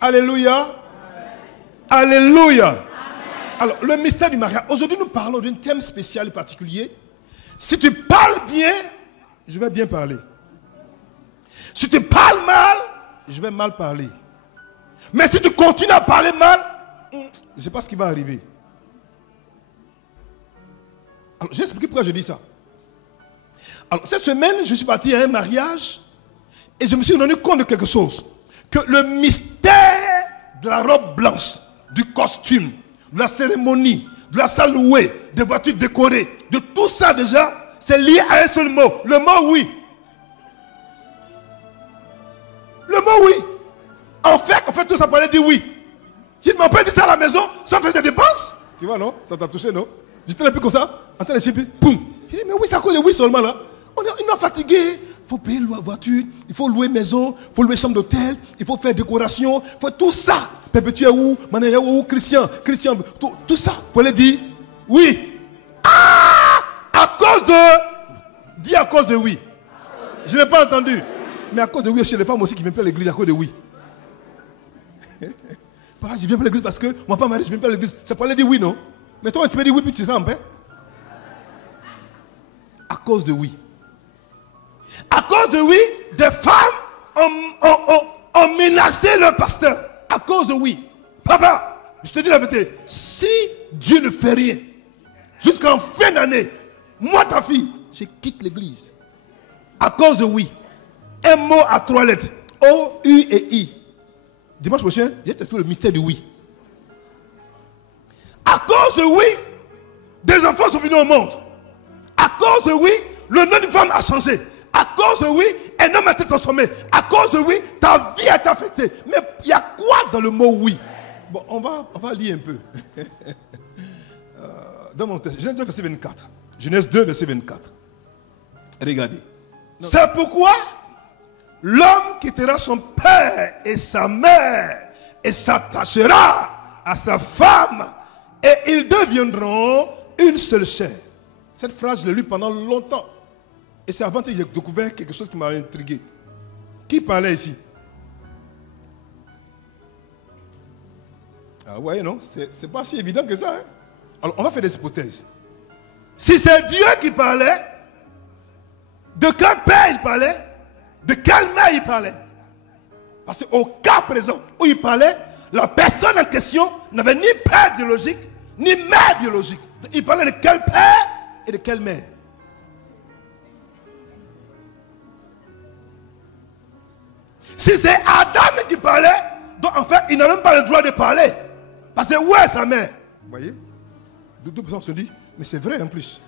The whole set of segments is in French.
Alléluia. Alléluia. Alors, le mystère du mariage. Aujourd'hui, nous parlons d'un thème spécial et particulier. Si tu parles bien, je vais bien parler. Si tu parles mal, je vais mal parler. Mais si tu continues à parler mal, je ne sais pas ce qui va arriver. Alors, j'ai expliqué pourquoi je dis ça. Alors, cette semaine, je suis parti à un mariage et je me suis rendu compte de quelque chose. Que le mystère de la robe blanche, du costume, de la cérémonie, de la salle louée, des voitures décorées, de tout ça déjà, c'est lié à un seul mot. Le mot oui. Le mot oui. En fait, tout ça parlait dire oui. Je ne m'en pas dit ça à la maison, ça faisait des dépenses. Tu vois, non? Ça t'a touché, non? J'étais un peu comme ça, en train de chier, boum. J'ai dit, mais oui, ça cause de oui seulement là. On est fatigué. Il faut payer la voiture, il faut louer maison, il faut louer chambre d'hôtel, il faut faire décoration, il faut tout ça. Pépé, tu es où? Mané, où? Christian, tout ça. Pour les dire oui. Ah! À cause de. Dis à cause de oui. Je n'ai pas entendu. Mais à cause de oui, chez les femmes aussi qui ne viennent pas à l'église à cause de oui. Je ne viens pas à l'église parce que mon père m'a dit je ne viens pas à l'église. C'est pour aller dire oui, non? Mais toi, tu me dis oui, puis tu seras en paix. À cause de oui. À cause de oui, des femmes ont menacé le pasteur. À cause de oui. Papa, je te dis la vérité. Si Dieu ne fait rien, jusqu'en fin d'année, moi, ta fille, je quitte l'église. À cause de oui. Un mot à 3 lettres. O, U et I. Dimanche prochain, je vais t'expliquer le mystère du oui. À cause de oui, des enfants sont venus au monde. À cause de oui, le nom d'une femme a changé. À cause de oui, un homme a été transformé. À cause de oui, ta vie est affectée. Mais il y a quoi dans le mot oui? Bon, on va lire un peu. Dans mon texte, Genèse 2, verset 24. Genèse 2, verset 24. Regardez. C'est pourquoi l'homme quittera son père et sa mère et s'attachera à sa femme et ils deviendront une seule chair. Cette phrase, je l'ai lue pendant longtemps. Et c'est avant que j'ai découvert quelque chose qui m'a intrigué. Qui parlait ici? Ah ouais, non, c'est pas si évident que ça. Hein? Alors, on va faire des hypothèses. Si c'est Dieu qui parlait, de quel père il parlait? De quelle mère il parlait? Parce qu'au cas présent où il parlait, la personne en question n'avait ni père biologique, ni mère biologique. Il parlait de quel père et de quelle mère? Si c'est Adam qui parlait, donc en fait, il n'a même pas le droit de parler. Parce que où est sa mère? Vous voyez? Deux personnes se disent, mais c'est vrai en plus.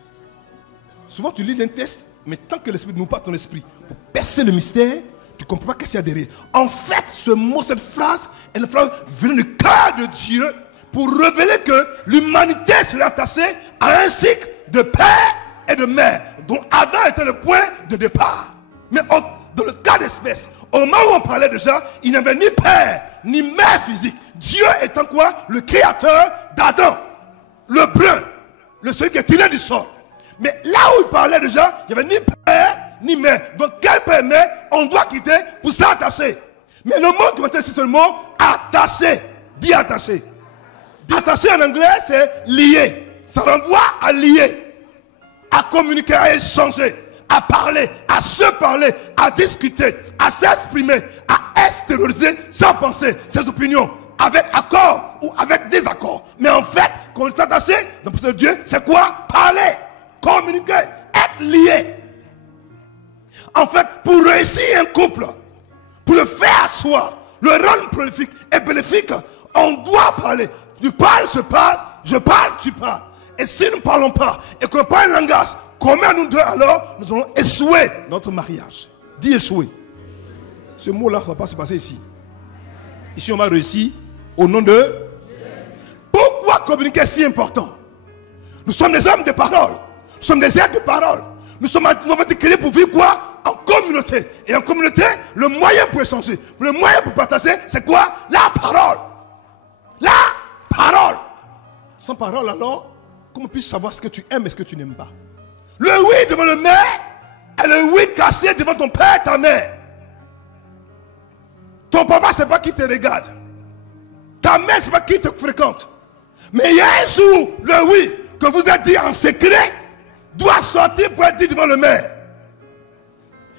Souvent tu lis un texte, mais tant que l'esprit ne nous pas ton esprit, pour percer le mystère, tu ne comprends pas qu'est-ce qu'il y a derrière. En fait, ce mot, cette phrase, est une phrase venue du cœur de Dieu pour révéler que l'humanité serait attachée à un cycle de père et de mère, dont Adam était le point de départ. Mais dans le cas d'espèce, au moment où on parlait déjà, il n'avait ni père, ni mère physique. Dieu étant quoi? Le créateur d'Adam, le brun, le celui qui est tiré du sol. Mais là où il parlait déjà, il n'y avait ni père, ni mère. Donc quel père et mère on doit quitter pour s'attacher? Mais le mot qui va être ici, c'est le mot attaché. Dis attaché. Attaché en anglais, c'est lié. Ça renvoie à lier, à communiquer, à échanger, à parler, à se parler, à discuter, à s'exprimer, à extérioriser sa pensée, ses opinions, avec accord ou avec désaccord. Mais en fait, quand on est attaché, dans le de Dieu, c'est quoi? Parler, communiquer, être lié. En fait, pour réussir un couple, pour le faire soi, le rendre prolifique et bénéfique, on doit parler. Tu parles, je parle, tu parles. Et si nous ne parlons pas et qu'on n'a pas un langage commun à nous deux, alors nous allons échouer notre mariage. Dis échouer. Ce mot-là ne va pas se passer ici. Ici, on va réussir au nom de... Pourquoi communiquer est si important? Nous sommes des hommes de parole. Nous sommes des êtres de parole. Nous avons été créés pour vivre quoi? En communauté. Et en communauté, le moyen pour échanger, le moyen pour partager, c'est quoi? La parole. La parole. Sans parole, alors, comment puis-je savoir ce que tu aimes et ce que tu n'aimes pas? Le oui devant le mère et le oui caché devant ton père et ta mère. Ton papa, c'est pas qui te regarde. ta mère, c'est pas qui te fréquente. Mais il y a un jour, le oui que vous avez dit en secret doit sortir pour être dit devant le maire.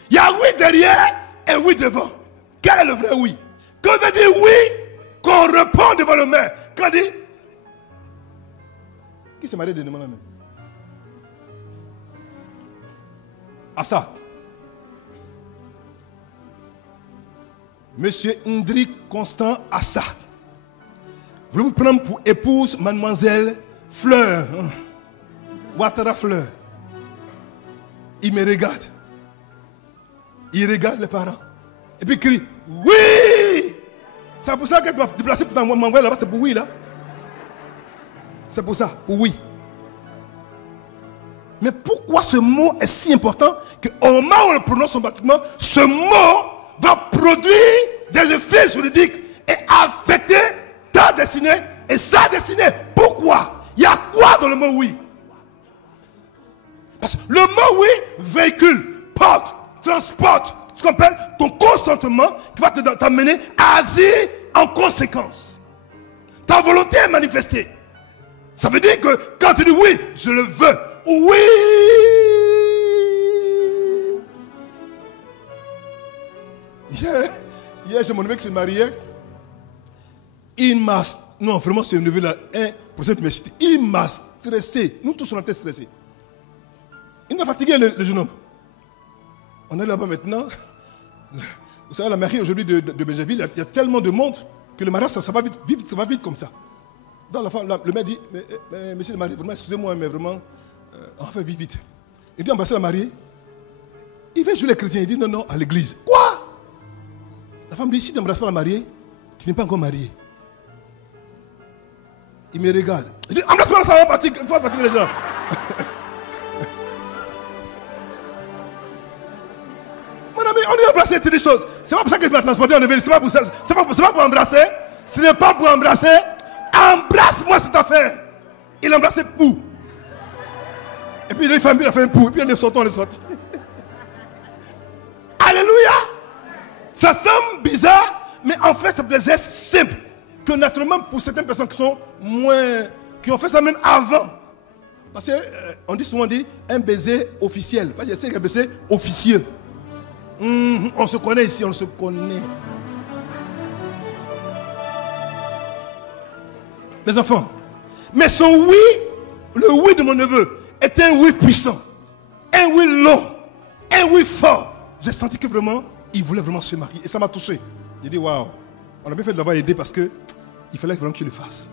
Il y a oui derrière et oui devant. Quel est le vrai oui? Quand on veut dire oui, qu'on répond devant le maire. Quand on dit, qui s'est marié dernièrement là même? Assa. Monsieur Ndri Constant Assa. Voulez-vous prendre pour épouse mademoiselle Fleur, Ouattara Fleur? Il me regarde. Il regarde les parents. Et puis il crie, oui! C'est pour ça qu'elle doit déplacer pour m'envoyer là-bas, c'est pour oui là. C'est pour ça, pour oui. Mais pourquoi ce mot est si important qu'au moment où on le prononce automatiquement, ce mot va produire des effets juridiques et affecter ta destinée et sa destinée. Pourquoi? Il y a quoi dans le mot oui? Parce que le mot oui véhicule, porte, transporte ce qu'on appelle ton consentement qui va t'amener à agir en conséquence. Ta volonté est manifestée. Ça veut dire que quand tu dis oui, je le veux. Oui. Hier, j'ai mon neveu qui s'est marié. Il m'a... Non, vraiment, c'est un neveu là. Pour cette université. Il m'a stressé. Nous tous, on était stressés. Il m'a fatigué, le jeune homme. On est là-bas maintenant. Vous savez, la mairie aujourd'hui de Benjaville, il y a tellement de monde que le mariage, ça va vite comme ça. Donc la femme, le maire dit, mais monsieur le marié, vraiment, excusez-moi, mais vraiment, enfin, vite. Il dit, embrasser la mariée. Il veut jouer les chrétiens. Il dit, non, à l'église. Quoi? La femme dit, si tu n'embrasses pas la mariée, tu n'es pas encore marié. Il me regarde. Il dit, embrasse-moi, ça va fatiguer les gens. Mon ami, on dit embrasser toutes les choses. C'est pas pour ça que tu m'as transporté en éveil. C'est pas pour ça. C'est pas pour embrasser. Ce n'est pas pour embrasser. Embrasse-moi cette affaire. Il embrassait pour. Et puis les familles, il a fait un pour. Et puis on les sort. Alléluia. Ça semble bizarre, mais en fait, c'est des gestes simples. Que naturellement, pour certaines personnes qui sont moins. Qui ont fait ça même avant. Parce qu'on dit souvent un baiser officiel. C'est un baiser officieux. On se connaît ici, on se connaît. Les enfants. Mais son oui, le oui de mon neveu, était un oui puissant. Un oui long. Un oui fort. J'ai senti que vraiment, il voulait vraiment se marier. Et ça m'a touché. J'ai dit, waouh. On a bien fait de l'avoir aidé parce que il fallait vraiment qu'il le fasse.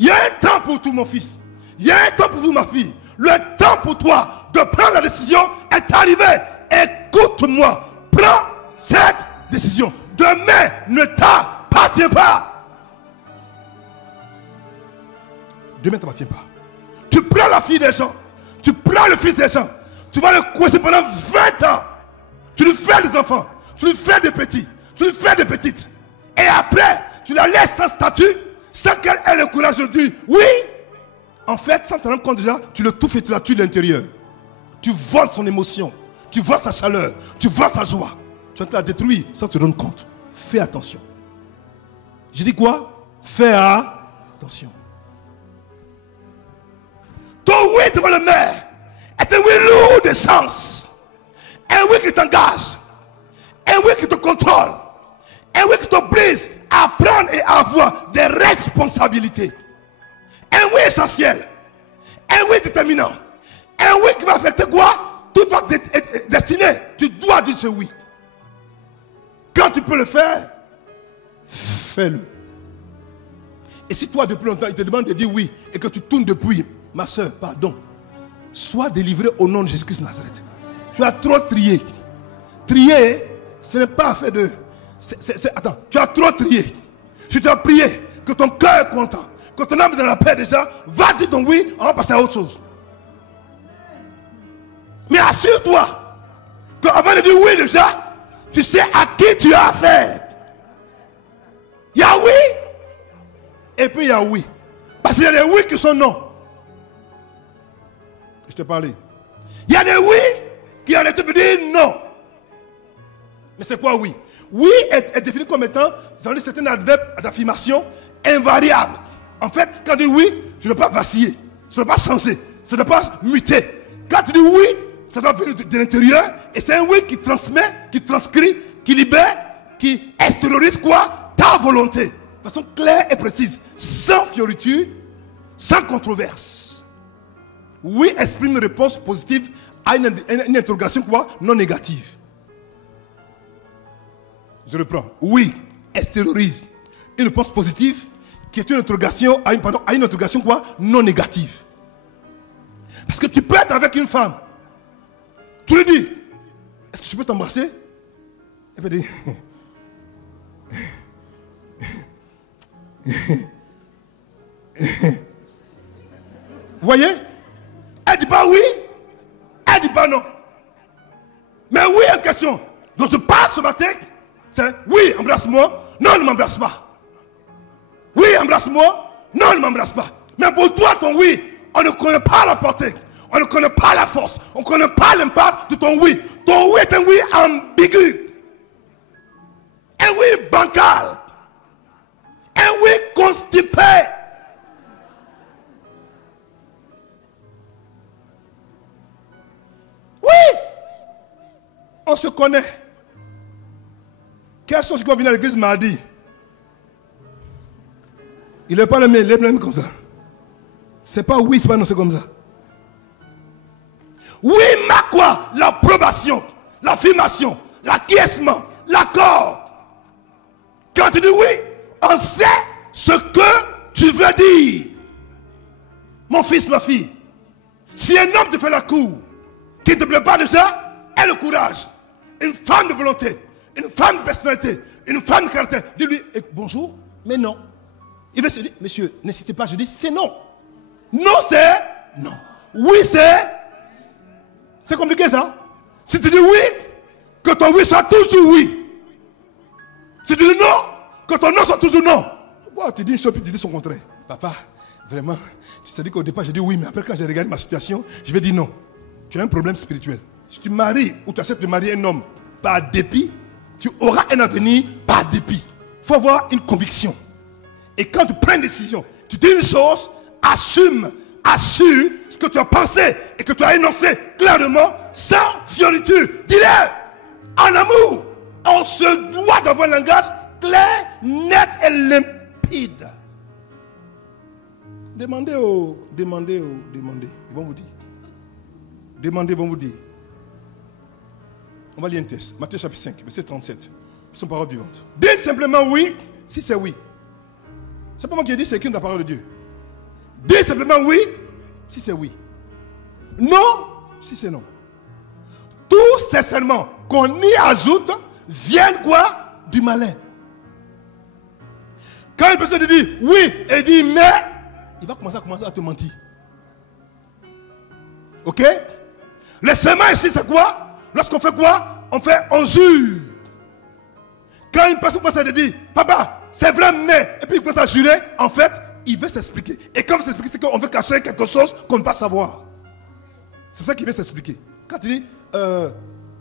Il y a un temps pour tout, mon fils. Il y a un temps pour vous, ma fille. Le temps pour toi de prendre la décision est arrivé. Écoute-moi. Prends cette décision. Demain ne t'appartient pas. Demain ne t'appartient pas. Tu prends la fille des gens. Tu prends le fils des gens. Tu vas le coincer pendant 20 ans. Tu lui fais des enfants. Tu lui fais des petits. Tu lui fais des petites. Et après, tu la laisses sans statut, sans qu'elle ait le courage de dire oui. En fait, sans te rendre compte déjà, tu le touffes et tu la tues de l'intérieur. Tu voles son émotion. Tu voles sa chaleur. Tu voles sa joie. Tu vas te la détruire sans te rendre compte. Fais attention. Je dis quoi? Fais attention. Ton oui devant le maire est un oui lourd de sens. Un oui qui t'engage. Un oui qui te contrôle. Un oui qui t'oblige à prendre et à avoir des responsabilités. Un oui essentiel. Un oui déterminant. Un oui qui va affecter quoi? Toute votre destinée. Tu dois dire ce oui. Quand tu peux le faire, fais-le. Et si toi depuis longtemps il te demande de dire oui et que tu tournes depuis, ma soeur, pardon, sois délivré au nom de Jésus-Christ de Nazareth. Tu as trop trié. Trier, ce n'est pas fait de... Attends, tu as trop trié. Si tu as prié, que ton cœur est content, que ton âme est dans la paix déjà, va dire ton oui, on va passer à autre chose. Mais assure-toi qu'avant de dire oui déjà, tu sais à qui tu as affaire. Il y a oui, et puis il y a oui. Parce qu'il y a des oui qui sont non. Je te parlais. Il y a des oui qui en été veut dire non. Mais c'est quoi oui? Oui est défini comme étant certains adverbes d'affirmation invariable. En fait, quand tu dis oui, tu ne dois pas vaciller. Ça ne doit pas changer. Ça ne doit pas muter. Quand tu dis oui, ça doit venir de l'intérieur. Et c'est un oui qui transmet, qui transcrit, qui libère, qui extériorise quoi? Ta volonté. De façon claire et précise. Sans fioriture, sans controverse. Oui exprime une réponse positive à une interrogation quoi? Non négative. Je reprends. Oui extériorise une réponse positive qui est une interrogation à une interrogation quoi? Non négative. Parce que tu peux être avec une femme. Tu lui dis, est-ce que je peux t'embrasser? Elle peut dire, vous voyez? Elle dit pas oui, elle dit pas non. Mais oui en question, dont je parle ce matin, c'est oui, embrasse-moi, non, ne m'embrasse pas. Oui, embrasse-moi, non, ne m'embrasse pas. Mais pour toi, ton oui, on ne connaît pas la portée, on ne connaît pas la force, on ne connaît pas l'impact de ton oui. Ton oui est un oui ambigu, un oui bancal, un oui constipé. Oui, on se connaît. Quels sont ceux qui vont venir à l'église mardi? Il n'est pas le mien, il est même comme ça. C'est pas oui, c'est pas non, c'est comme ça. Oui, mais quoi? L'approbation, l'affirmation, l'acquiescement, l'accord. Quand tu dis oui, on sait ce que tu veux dire. Mon fils, ma fille, si un homme te fait la cour, qui ne te plaît pas déjà, aie le courage. Une femme de volonté, une femme de personnalité, une femme de caractère. Dis-lui bonjour, mais non. Il va se dire, monsieur, n'insistez pas, je dis c'est non. Non, c'est non. Oui, c'est. C'est compliqué ça. Si tu dis oui, que ton oui soit toujours oui. Si tu dis non, que ton non soit toujours non. Bon, tu dis une chose, puis tu dis son contraire. Papa, vraiment, tu t'es dit qu'au départ j'ai dit oui, mais après quand j'ai regardé ma situation, je vais dire non. Tu as un problème spirituel. Si tu maries ou tu acceptes de marier un homme par dépit, tu auras un avenir par dépit. Il faut avoir une conviction. Et quand tu prends une décision, tu dis une chose, assume, assure ce que tu as pensé et que tu as énoncé clairement, sans fioriture. Dis-le, en amour, on se doit d'avoir un langage clair, net et limpide. Demandez. Ils vont vous dire. Demandez, ils vont vous dire. On va lire un texte. Matthieu chapitre 5, verset 37. Ce sont paroles vivantes. Dites simplement oui, si c'est oui. C'est pas moi qui ai dit, c'est écrit dans la parole de Dieu. Dis simplement oui, si c'est oui. Non, si c'est non. Tout ces serments qu'on y ajoute viennent quoi? Du malin. Quand une personne dit oui et dit mais, il va commencer à te mentir. Ok? Le serment ici c'est quoi? Lorsqu'on fait quoi? On jure. Quand une personne commence à te dire papa, c'est vrai mais, et puis il commence à jurer, en fait, il veut s'expliquer. Et quand il veut s'expliquer, c'est qu'on veut cacher quelque chose qu'on ne peut pas savoir. C'est pour ça qu'il veut s'expliquer. Quand tu dis,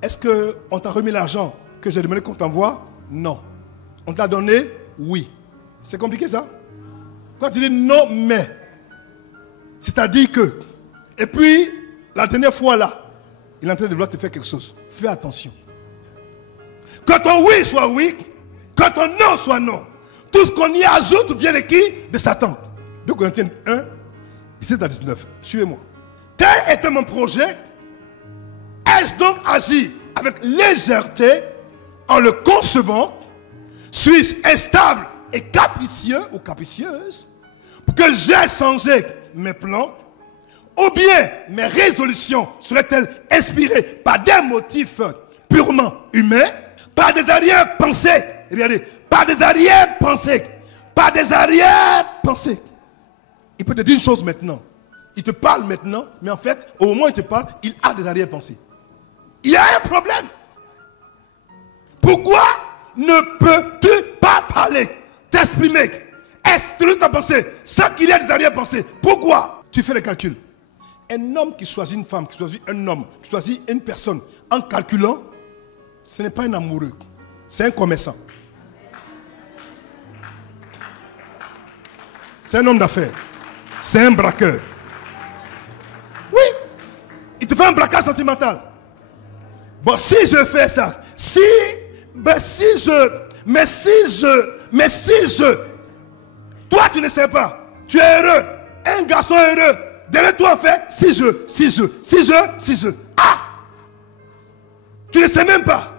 est-ce qu'on t'a remis l'argent que j'ai demandé qu'on t'envoie? Non. On t'a donné? Oui. C'est compliqué ça? Quand tu dis non, mais, c'est-à-dire que, et puis, la dernière fois là, il est en train de vouloir te faire quelque chose. Fais attention. Que ton oui soit oui, que ton non soit non. Tout ce qu'on y ajoute vient de qui? De Satan. 2 Corinthiens 1, 17 à 19. Suivez-moi. Tel était mon projet. Ai-je donc agi avec légèreté en le concevant? Suis-je instable et capricieux ou capricieuse pour que j'aie changé mes plans? Ou bien mes résolutions seraient-elles inspirées par des motifs purement humains, par des arrière-pensées? Regardez, par des arrière-pensées. Par des arrière-pensées. Il peut te dire une chose maintenant. Il te parle maintenant, mais en fait, au moment où il te parle, il a des arrière-pensées. Il y a un problème. Pourquoi ne peux-tu pas parler, t'exprimer, exprimer ta pensée sans qu'il y ait des arrière-pensées? Pourquoi? Tu fais les calculs. Un homme qui choisit une femme, qui choisit un homme, qui choisit une personne en calculant, ce n'est pas un amoureux, c'est un commerçant. C'est un homme d'affaires. C'est un braqueur. Oui. Il te fait un braquage sentimental. Bon, si je fais ça, toi tu ne sais pas, tu es heureux, un garçon heureux, derrière toi en fait, si je, ah, tu ne sais même pas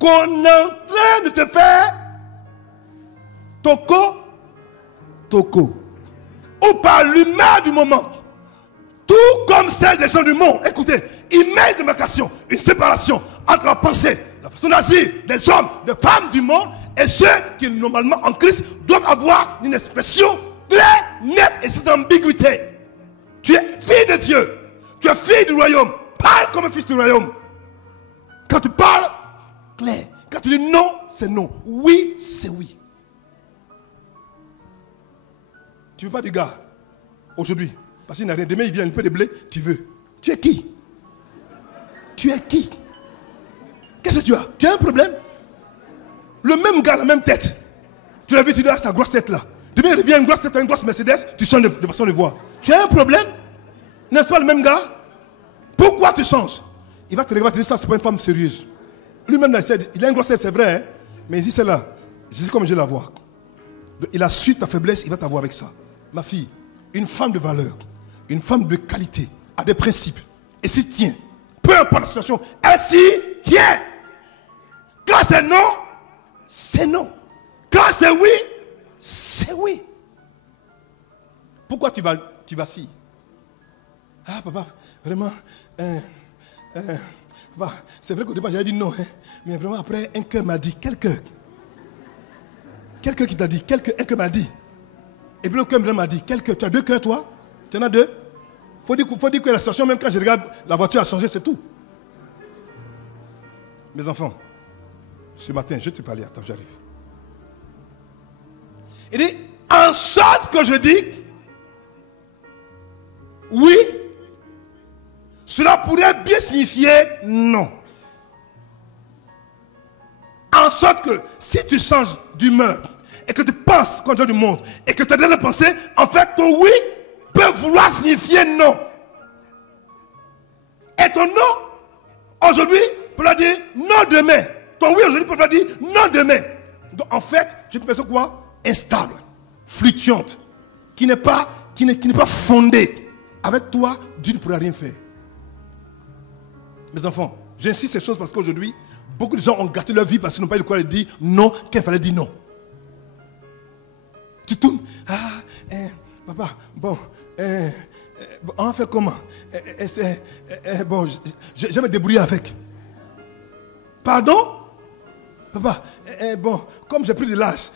qu'on est en train de te faire Toko, ou par l'humeur du moment, tout comme celle des gens du monde. Écoutez, il met une démarcation, une séparation entre la pensée, la façon d'agir des hommes, des femmes du monde et ceux qui normalement en Christ doivent avoir une expression claire, nette et sans ambiguïté. Tu es fille de Dieu, tu es fille du royaume, parle comme un fils du royaume. Quand tu parles, clair. Quand tu dis non, c'est non. Oui, c'est oui. Tu ne veux pas du gars aujourd'hui, parce qu'il n'a rien. Demain, il vient un peu de blé, tu veux. Tu es qui? Tu es qui? Qu'est-ce que tu as? Tu as un problème? Le même gars, la même tête. Tu l'as vu, tu dis, ah, sa grosse tête là. Demain, il revient une grosse tête, une grosse Mercedes, tu changes de façon de voir. Tu as un problème? N'est-ce pas le même gars? Pourquoi tu changes? Il va te regarder, te dire, ça, c'est pas une femme sérieuse. Lui-même, il a une grosse tête, c'est vrai, hein? Mais il dit, c'est là. Je sais comme je la vois. Il a su ta faiblesse, il va t'avoir avec ça. Ma fille, une femme de valeur, une femme de qualité, a des principes, et s'y tient. Peu importe la situation, elle s'y tient. Quand c'est non, c'est non. Quand c'est oui, c'est oui. Pourquoi tu vacilles? Ah papa, vraiment, papa, c'est vrai qu'au départ j'avais dit non, hein, mais vraiment après un cœur m'a dit, quel cœur? Quelqu'un qui t'a dit, un cœur m'a dit. Et puis le cœur m'a dit, quel cœur? Tu as deux cœurs toi? Tu en as deux? Faut dire que la situation, même quand je regarde, la voiture a changé, c'est tout. Mes enfants, ce matin, je te parlais, attends, j'arrive. Il dit, en sorte que je dis, oui, cela pourrait bien signifier non. En sorte que si tu changes d'humeur et que tu penses contre du monde et que tu as déjà pensé, en fait ton oui peut vouloir signifier non. Et ton non aujourd'hui peut leur dire non demain. Ton oui aujourd'hui peut leur dire non demain. Donc en fait, tu es une personne quoi? Instable, fluctuante, qui n'est pas fondée. Avec toi, Dieu ne pourra rien faire. Mes enfants, j'insiste ces choses parce qu'aujourd'hui, beaucoup de gens ont gâté leur vie parce qu'ils n'ont pas eu le courage de dire non quand il fallait dire non. Tu tournes. Ah, papa, bon, on va faire comment? Bon, je vais me débrouiller avec. Pardon? Papa, bon, comme j'ai pris de l'âge,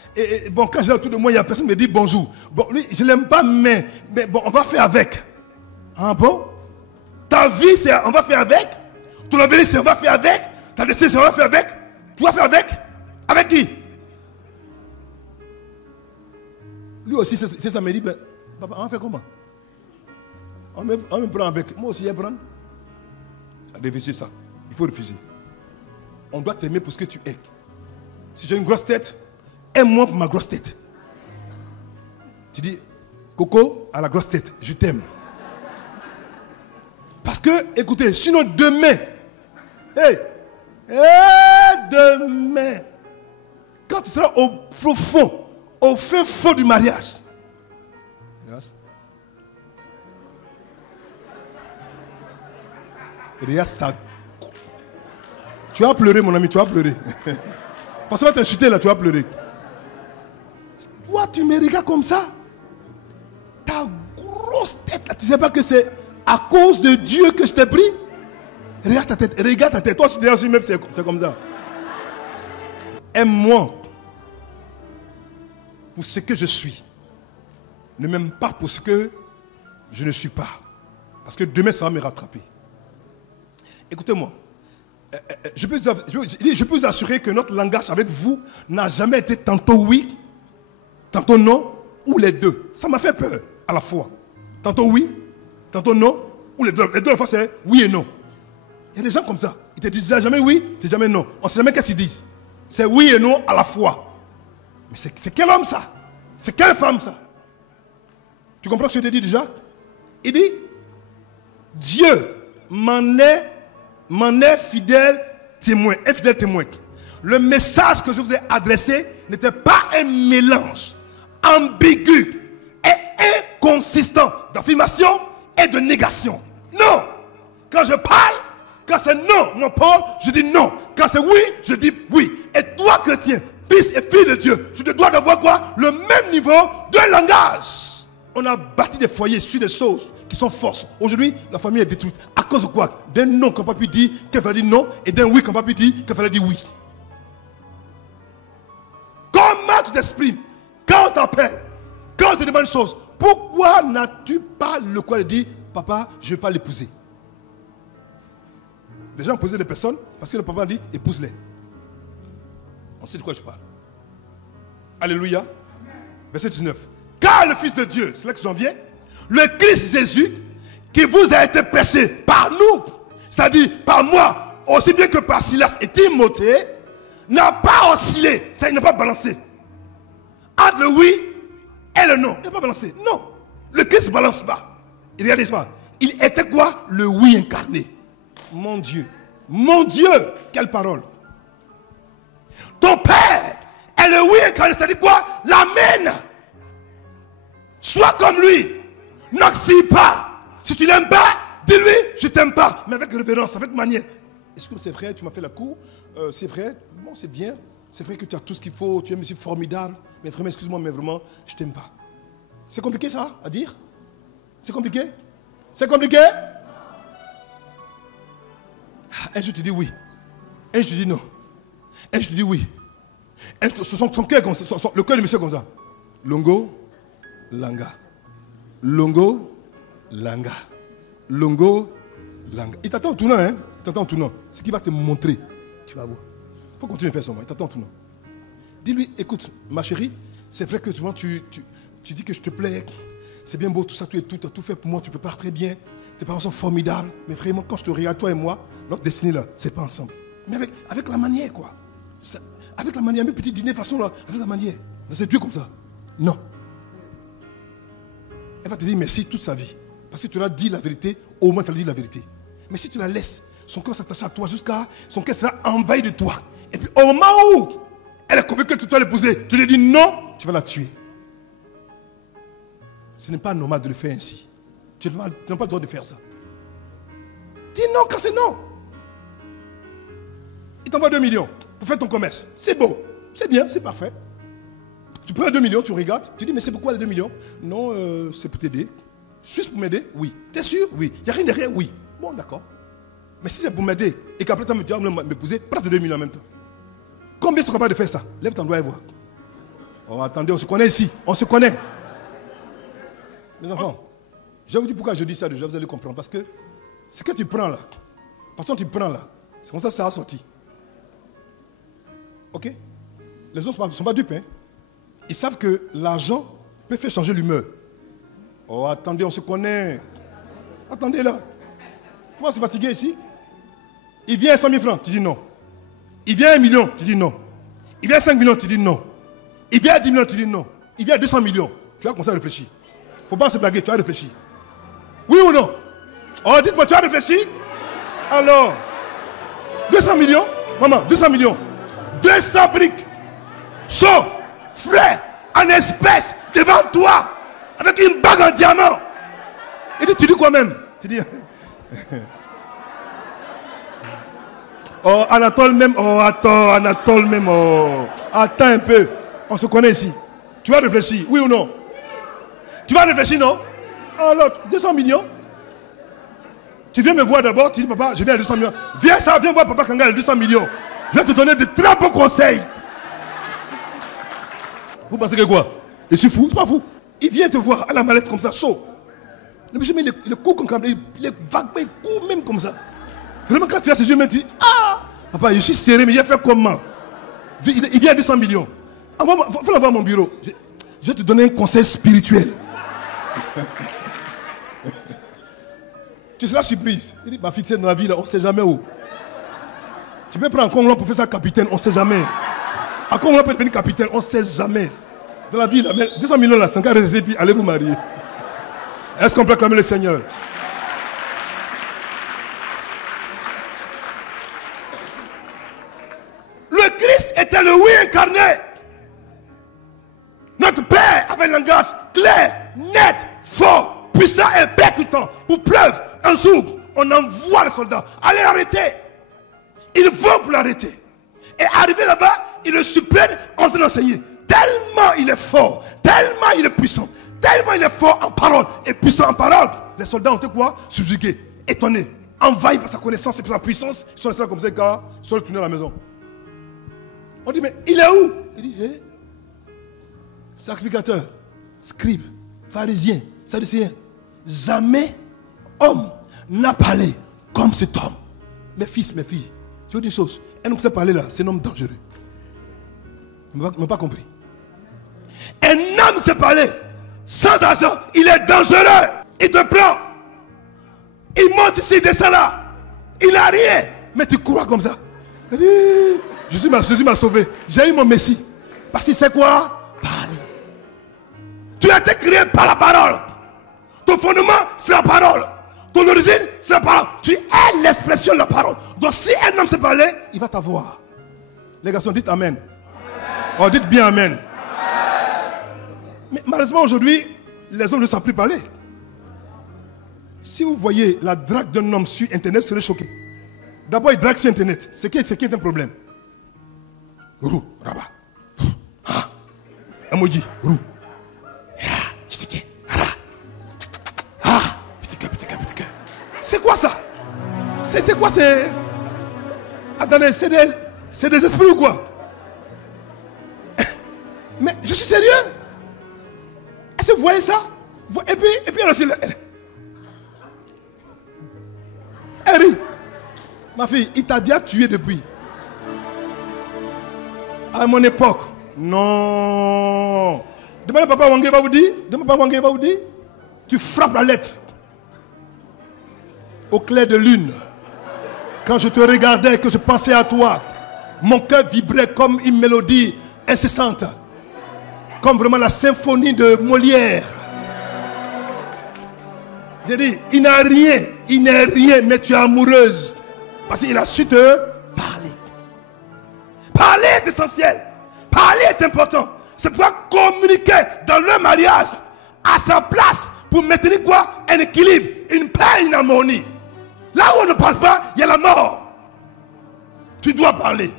bon, quand j'ai autour de moi, il y a personne qui me dit bonjour. Bon, lui, je ne l'aime pas, mais bon, on va faire avec. Ah bon? Ta vie, c'est on va faire avec. Ton avenir, c'est on va faire avec. Ta destinée, c'est on va faire avec. Tu vas faire avec? Avec qui? Lui aussi, c'est ça, me dit, ben, papa, on va faire comment? On me prend avec. Moi aussi, je vais prendre. Refuser ça. Il faut refuser. On doit t'aimer pour ce que tu es. Si j'ai une grosse tête, aime-moi pour ma grosse tête. Tu dis, Coco, à la grosse tête, je t'aime. Parce que, écoutez, sinon demain, demain, quand tu seras au profond, au fin fond du mariage, regarde ça. Tu vas pleurer, mon ami, tu vas pleurer. Parce que tu vas t'insulter là, tu vas pleurer. Toi, tu me regardes comme ça. Ta grosse tête là, tu ne sais pas que c'est à cause de Dieu que je t'ai pris? Regarde ta tête, regarde ta tête. Toi, je te dis même, c'est comme ça. Aime-moi pour ce que je suis. Ne m'aime pas pour ce que je ne suis pas. Parce que demain, ça va me rattraper. Écoutez-moi. Je peux vous assurer que notre langage avec vous n'a jamais été tantôt oui, tantôt non, ou les deux. Ça m'a fait peur à la fois. Tantôt oui, tantôt non, ou les deux. Les deux, la fois, c'est oui et non. Il y a des gens comme ça. Ils te disent jamais oui, ils te disent jamais non. On ne sait jamais qu'est-ce qu'ils disent. C'est oui et non à la fois. Mais c'est quel homme ça? C'est quelle femme ça? Tu comprends ce que je te dis déjà? Il dit, Dieu m'en est fidèle témoin, un fidèle témoin. Le message que je vous ai adressé n'était pas un mélange ambigu et inconsistant d'affirmation et de négation. Non. Quand je parle, quand c'est non, mon Paul, je dis non. Quand c'est oui, je dis oui. Et toi, chrétien, fils et fille de Dieu, tu te dois d'avoir quoi? Le même niveau de langage. On a bâti des foyers sur des choses qui sont forces. Aujourd'hui, la famille est détruite. À cause de quoi? D'un non qu'on n'a pas pu dire qu'il fallait dire non, et d'un oui qu'on n'a pas pu dire qu'il fallait dire oui. Comment tu t'exprimes? Quand on t'appelle, quand on te demande une chose, pourquoi n'as-tu pas le quoi de dire, papa, je ne vais pas l'épouser? Les gens posaient des personnes parce que le papa a dit, épouse-les. On sait de quoi je parle. Alléluia. Verset 19. Car le Fils de Dieu, c'est là que j'en viens, le Christ Jésus, qui vous a été prêché par nous, c'est-à-dire par moi, aussi bien que par Silas et Timothée, n'a pas oscillé, ça il n'a pas balancé. Entre le oui et le non, il n'a pas balancé. Non, le Christ ne balance pas. Il regardez pas. Il était quoi? Le oui incarné. Mon Dieu, quelle parole. Ton Père est le oui incarné, c'est-à-dire quoi? L'amen. Sois comme lui. N'oxy pas. Si tu l'aimes pas, dis-lui, je t'aime pas. Mais avec révérence, avec manière. Est-ce que c'est vrai, tu m'as fait la cour? C'est vrai, bon, c'est bien. C'est vrai que tu as tout ce qu'il faut, tu es monsieur formidable. Mais vraiment, excuse-moi, mais vraiment, je t'aime pas. C'est compliqué ça, à dire? C'est compliqué? C'est compliqué? Un jour, tu dis oui. Un jour, tu dis non. Un jour, tu dis oui. Son cœur, le cœur de monsieur comme ça. Longo, langa. Longo, langa. Longo, langa. Il t'attend au tournant, hein? Il t'attend au tournant. Ce qui va te montrer, tu vas voir. Il faut continuer à faire ça. Il t'attend au tournant. Dis-lui, écoute, ma chérie, c'est vrai que souvent tu dis que je te plais. C'est bien beau, tout ça, tu as tout fait pour moi, tu peux pas très bien. Tes parents sont formidables. Mais vraiment, quand je te regarde, toi et moi, notre destinée là, c'est pas ensemble. Mais avec la manière, quoi. Avec la manière, mes petits dîners, façon là, avec la manière. C'est Dieu comme ça. Non. Elle va te dire merci toute sa vie. Parce que tu l'as dit la vérité, au moins il fallait dire la vérité. Mais si tu la laisses, son cœur s'attache à toi jusqu'à son cœur sera envahi de toi. Et puis au moment où elle est convaincue que tu dois l'épouser, tu lui dis non, tu vas la tuer. Ce n'est pas normal de le faire ainsi. Tu n'as pas le droit de faire ça. Dis non quand c'est non. Il t'envoie 2 millions pour faire ton commerce. C'est beau, c'est bien, c'est parfait. Tu prends 2 millions, tu regardes, tu dis mais c'est pourquoi les 2 millions? Non, c'est pour t'aider. Juste pour m'aider? Oui. T'es sûr? Oui. Il n'y a rien derrière? Oui. Bon, d'accord. Mais si c'est pour m'aider et qu'après tu vas m'épouser, prends 2 millions en même temps. Combien sont capables de faire ça? Lève ton doigt et vois. Oh, attendez, on se connaît ici. On se connaît. Mes enfants, je vous dis pourquoi je dis ça déjà, vous allez comprendre. Parce que ce que tu prends là, la façon tu prends là, c'est comme ça que ça a sorti. Ok? Les autres ne sont pas dupes, hein? Ils savent que l'argent peut faire changer l'humeur. Oh, attendez, on se connaît. Attendez là. Pourquoi se fatiguer ici? Il vient à 100 000 francs, tu dis non. Il vient à 1 million, tu dis non. Il vient à 5 millions, tu dis non. Il vient à 10 millions, tu dis non. Il vient à 200 millions. Tu vas commencer à réfléchir. Il ne faut pas se blaguer, tu vas réfléchir. Oui ou non? Oh, dites-moi, tu as réfléchi? Alors, 200 millions, maman, 200 millions. 200 briques. Chaud, frais, en espèces, devant toi, avec une bague en diamant. Et tu dis quoi même? Tu dis... Oh, Anatole même. Oh, attends, Anatole même. Oh. Attends un peu. On se connaît ici. Tu vas réfléchir, oui ou non? Tu vas réfléchir, non? Alors, 200 millions. Tu viens me voir d'abord, tu dis, papa, je viens à 200 millions. Viens ça, viens voir papa Kanga à 200 millions. Je vais te donner de très bons conseils. Vous pensez que quoi? Je suis fou, c'est pas fou. Il vient te voir à la mallette comme ça, chaud. Le monsieur met le cou comme ça, il est vague, il court même comme ça. Vraiment, quand tu as ses yeux, tu dis, ah, papa, je suis serré, mais j'ai fait comment? Il vient à 200 millions. Il faut l'avoir à mon bureau. Je vais te donner un conseil spirituel. Tu seras surprise. Il dit, ma fille, c'est dans la vie, là, on ne sait jamais où. Tu peux prendre un Congolais pour faire ça capitaine, on ne sait jamais. Un Congolais peut devenir capitaine, on ne sait jamais. Dans la vie, là, mais 200 millions là, 5 ans restés, puis allez vous marier. Est-ce qu'on peut acclamer le Seigneur? Le Christ était le oui incarné. Notre Père avait un langage clair, net, fort, puissant et percutant. Pour pleuve, un jour, on envoie les soldats. Allez l'arrêter. Ils vont pour l'arrêter. Et arrivé là-bas, il le supplène en train d'enseigner. Tellement il est fort, tellement il est puissant, tellement il est fort en parole et puissant en parole. Les soldats ont été quoi? Subjugués, étonnés, envahis par sa connaissance et par sa puissance. Ils sont restés comme ça, gars, ils sont retournés à la maison. On dit, mais il est où? Il dit, sacrificateur, scribe, pharisien, sadducéen, jamais homme n'a parlé comme cet homme. Mes fils, mes filles, je vous dis une chose, un homme qui sait parler là, c'est un homme dangereux. Ils n'ont pas compris. Un homme qui sait parler sans argent, il est dangereux. Il te prend. Il monte ici, il descend là. Il n'a rien. Mais tu crois comme ça. Il dit, Jésus m'a sauvé. J'ai eu mon Messie. Parce qu'il sait quoi? Parler. Tu as été créé par la parole. Ton fondement, c'est la parole. Ton origine, c'est la parole. Tu es l'expression de la parole. Donc si un homme sait parler, il va t'avoir. Les garçons, dites Amen. Oh, dites bien Amen. Amen. Mais malheureusement aujourd'hui, les hommes ne savent plus parler. Si vous voyez la drague d'un homme sur Internet, vous serez choqué. D'abord, il drague sur Internet. C'est qui est un problème? Roux, rabat. Emoji, roux. Petit cœur. C'est quoi ça? C'est quoi? Attendez, c'est des esprits ou quoi? Mais je suis sérieux. Est-ce que vous voyez ça? Et puis elle aussi, elle rit. Ma fille, il t'a déjà tué depuis. À mon époque. Non. Demandez papa Wangé va vous dire. Tu frappes la lettre. Au clair de lune. Quand je te regardais, que je pensais à toi, mon cœur vibrait comme une mélodie incessante. Comme vraiment la symphonie de Molière. J'ai dit, il n'est rien, mais tu es amoureuse. Parce qu'il a su te parler. Parler est essentiel. Parler est important. C'est pouvoir communiquer dans le mariage à sa place pour maintenir quoi? Un équilibre, une paix, une harmonie. Là où on ne parle pas, il y a la mort. Tu dois parler.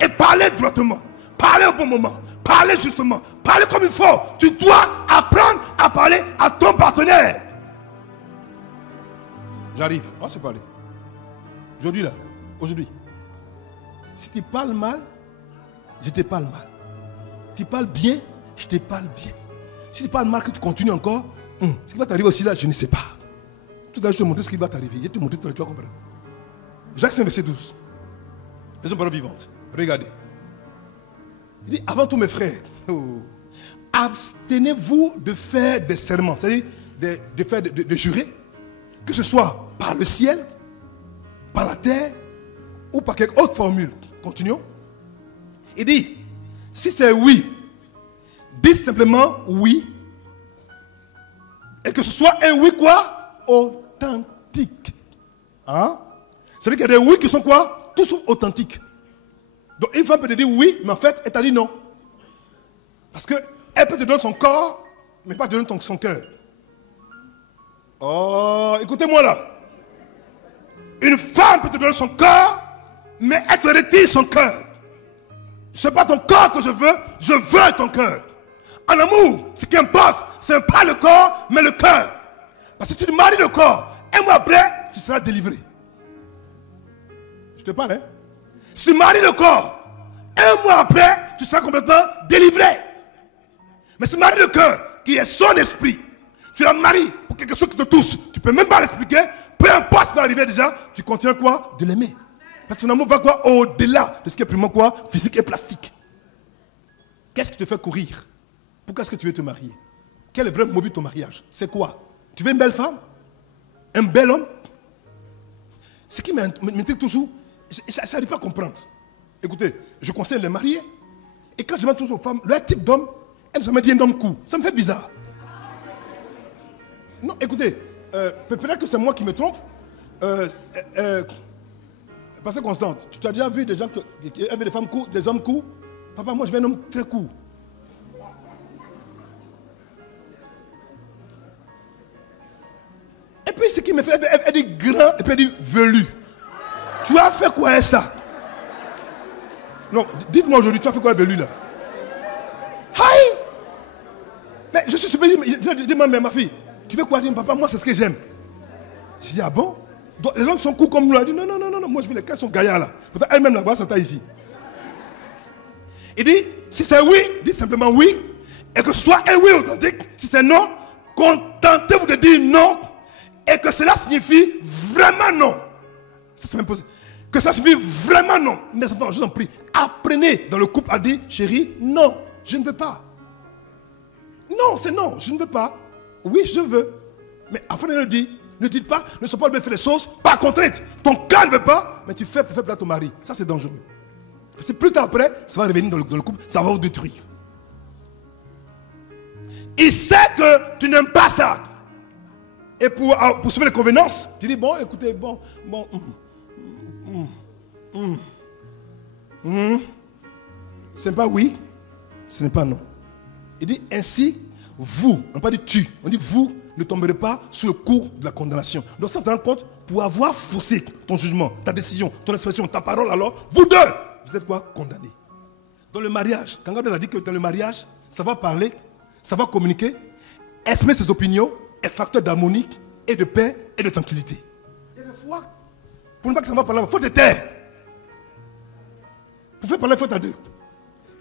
Et parler droitement. Parler au bon moment. Parler justement. Parler comme il faut. Tu dois apprendre à parler à ton partenaire. J'arrive. On se parler. Aujourd'hui. Si tu parles mal, je te parle mal. Tu parles bien, je te parle bien. Si tu parles mal, que tu continues encore, ce qui va t'arriver aussi là, je ne sais pas. Tout à l'heure, je te montrer ce qui va t'arriver. Je vais te montrer, tu vas comprendre. Jacques 5, verset 12. Les paroles vivantes. Regardez. Il dit, avant tout mes frères, abstenez-vous de faire des serments, c'est-à-dire de jurer, que ce soit par le ciel, par la terre, ou par quelque autre formule. Continuons. Il dit, si c'est oui, dis simplement oui, et que ce soit un oui quoi? Authentique. Hein? C'est-à-dire qu'il y a des oui qui sont quoi? Tous sont authentiques. Donc une femme peut te dire oui, mais en fait, elle t'a dit non. Parce qu'elle peut te donner son corps, mais pas te donner son cœur. Oh, écoutez-moi là. Une femme peut te donner son corps, mais elle te retire son cœur. Ce n'est pas ton corps que je veux ton cœur. En amour, ce qui importe, ce n'est pas le corps, mais le cœur. Parce que si tu te maries le corps, un mois après, tu seras délivré. Je te parle, hein? Si tu maries le corps, un mois après, tu seras complètement délivré. Mais si tu maries le cœur, qui est son esprit, tu la maries pour quelque chose qui te touche, tu ne peux même pas l'expliquer, peu importe ce qui va arriver déjà, tu continues quoi? De l'aimer. Parce que ton amour va quoi? Au-delà de ce qui est purement quoi? Physique et plastique. Qu'est-ce qui te fait courir? Pourquoi est-ce que tu veux te marier? Quel est le vrai mobile de ton mariage? C'est quoi? Tu veux une belle femme? Un bel homme? Ce qui m'intrigue toujours, je n'arrive pas à comprendre. Écoutez, je conseille les mariés. Et quand je demande toujours aux femmes, leur type d'homme, elles Elle n'a jamais dit un homme court. Ça me fait bizarre. Non, écoutez, peut-être que c'est moi qui me trompe. Parce que Constante, tu as déjà vu des gens qui avaient des femmes courtes, des hommes courts. Papa, moi je veux un homme très court. Et puis ce qui me fait, elle dit grand et puis elle dit velu. Tu as fait quoi avec ça? Non, dites-moi aujourd'hui, tu as fait quoi avec velu là? Aïe! Mais je suis surpris, dis-moi, mais ma fille, tu fais quoi? Dis, papa, moi c'est ce que j'aime. Je dis, ah bon? Donc, les gens qui sont courts comme nous, elle dit, non, non, non, non, moi je veux les cas sont gaillards là. Peut-être elle-même la voix sa taille ici. Il dit, si c'est oui, dites simplement oui, et que ce soit un oui authentique. Si c'est non, contentez-vous de dire non, et que cela signifie vraiment non. Ça c'est même possible. Que ça signifie vraiment non. Mes enfants, je vous en prie, apprenez dans le couple à dire, chérie, non, je ne veux pas. Non, c'est non, je ne veux pas. Oui, je veux. Mais afin de le dire, ne dites pas, ne sois pas le faire les choses par contrainte. Ton cœur ne veut pas, mais tu fais pour faire plaisir à ton mari. Ça, c'est dangereux. Parce que plus tard après, ça va revenir dans le couple, ça va vous détruire. Il sait que tu n'aimes pas ça. Et pour sauver les convenances, tu dis, bon, écoutez, ce n'est pas oui, ce n'est pas non. Il dit ainsi, vous, on n'a pas dit tu, on dit vous ne tomberez pas sous le coup de la condamnation. Donc ça te rend compte, pour avoir faussé ton jugement, ta décision, ton expression, ta parole, alors, vous deux, vous êtes quoi? Condamnés. Dans le mariage, quand Gabriel a dit que dans le mariage, ça va parler, ça va communiquer, exprimer ses opinions, est facteur d'harmonie et de paix et de tranquillité. Et des fois, pour ne pas que ça va parler, il faut te taire. Pour faire parler, il faut à deux.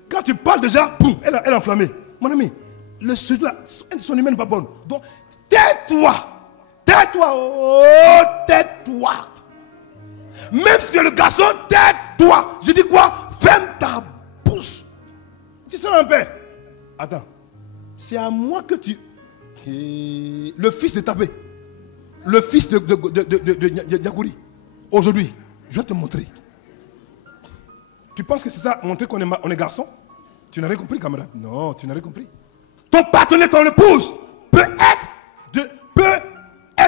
Quand tu parles déjà, boum, elle est enflammée. Mon ami, le sujet là, son humain n'est pas bonne. Donc, tais-toi. Tais-toi. Oh, tais-toi. Même si tu es le garçon, tais-toi. Je dis quoi? Ferme ta bouche. Tu seras en paix. Attends. C'est à moi que tu... Le fils de Tabé. Le fils de Nyakouri. Aujourd'hui, je vais te montrer. Tu penses que c'est ça, montrer qu'on est garçon? Tu n'as rien compris, camarade. Non, tu n'as rien compris. Ton partenaire, ton épouse, peut être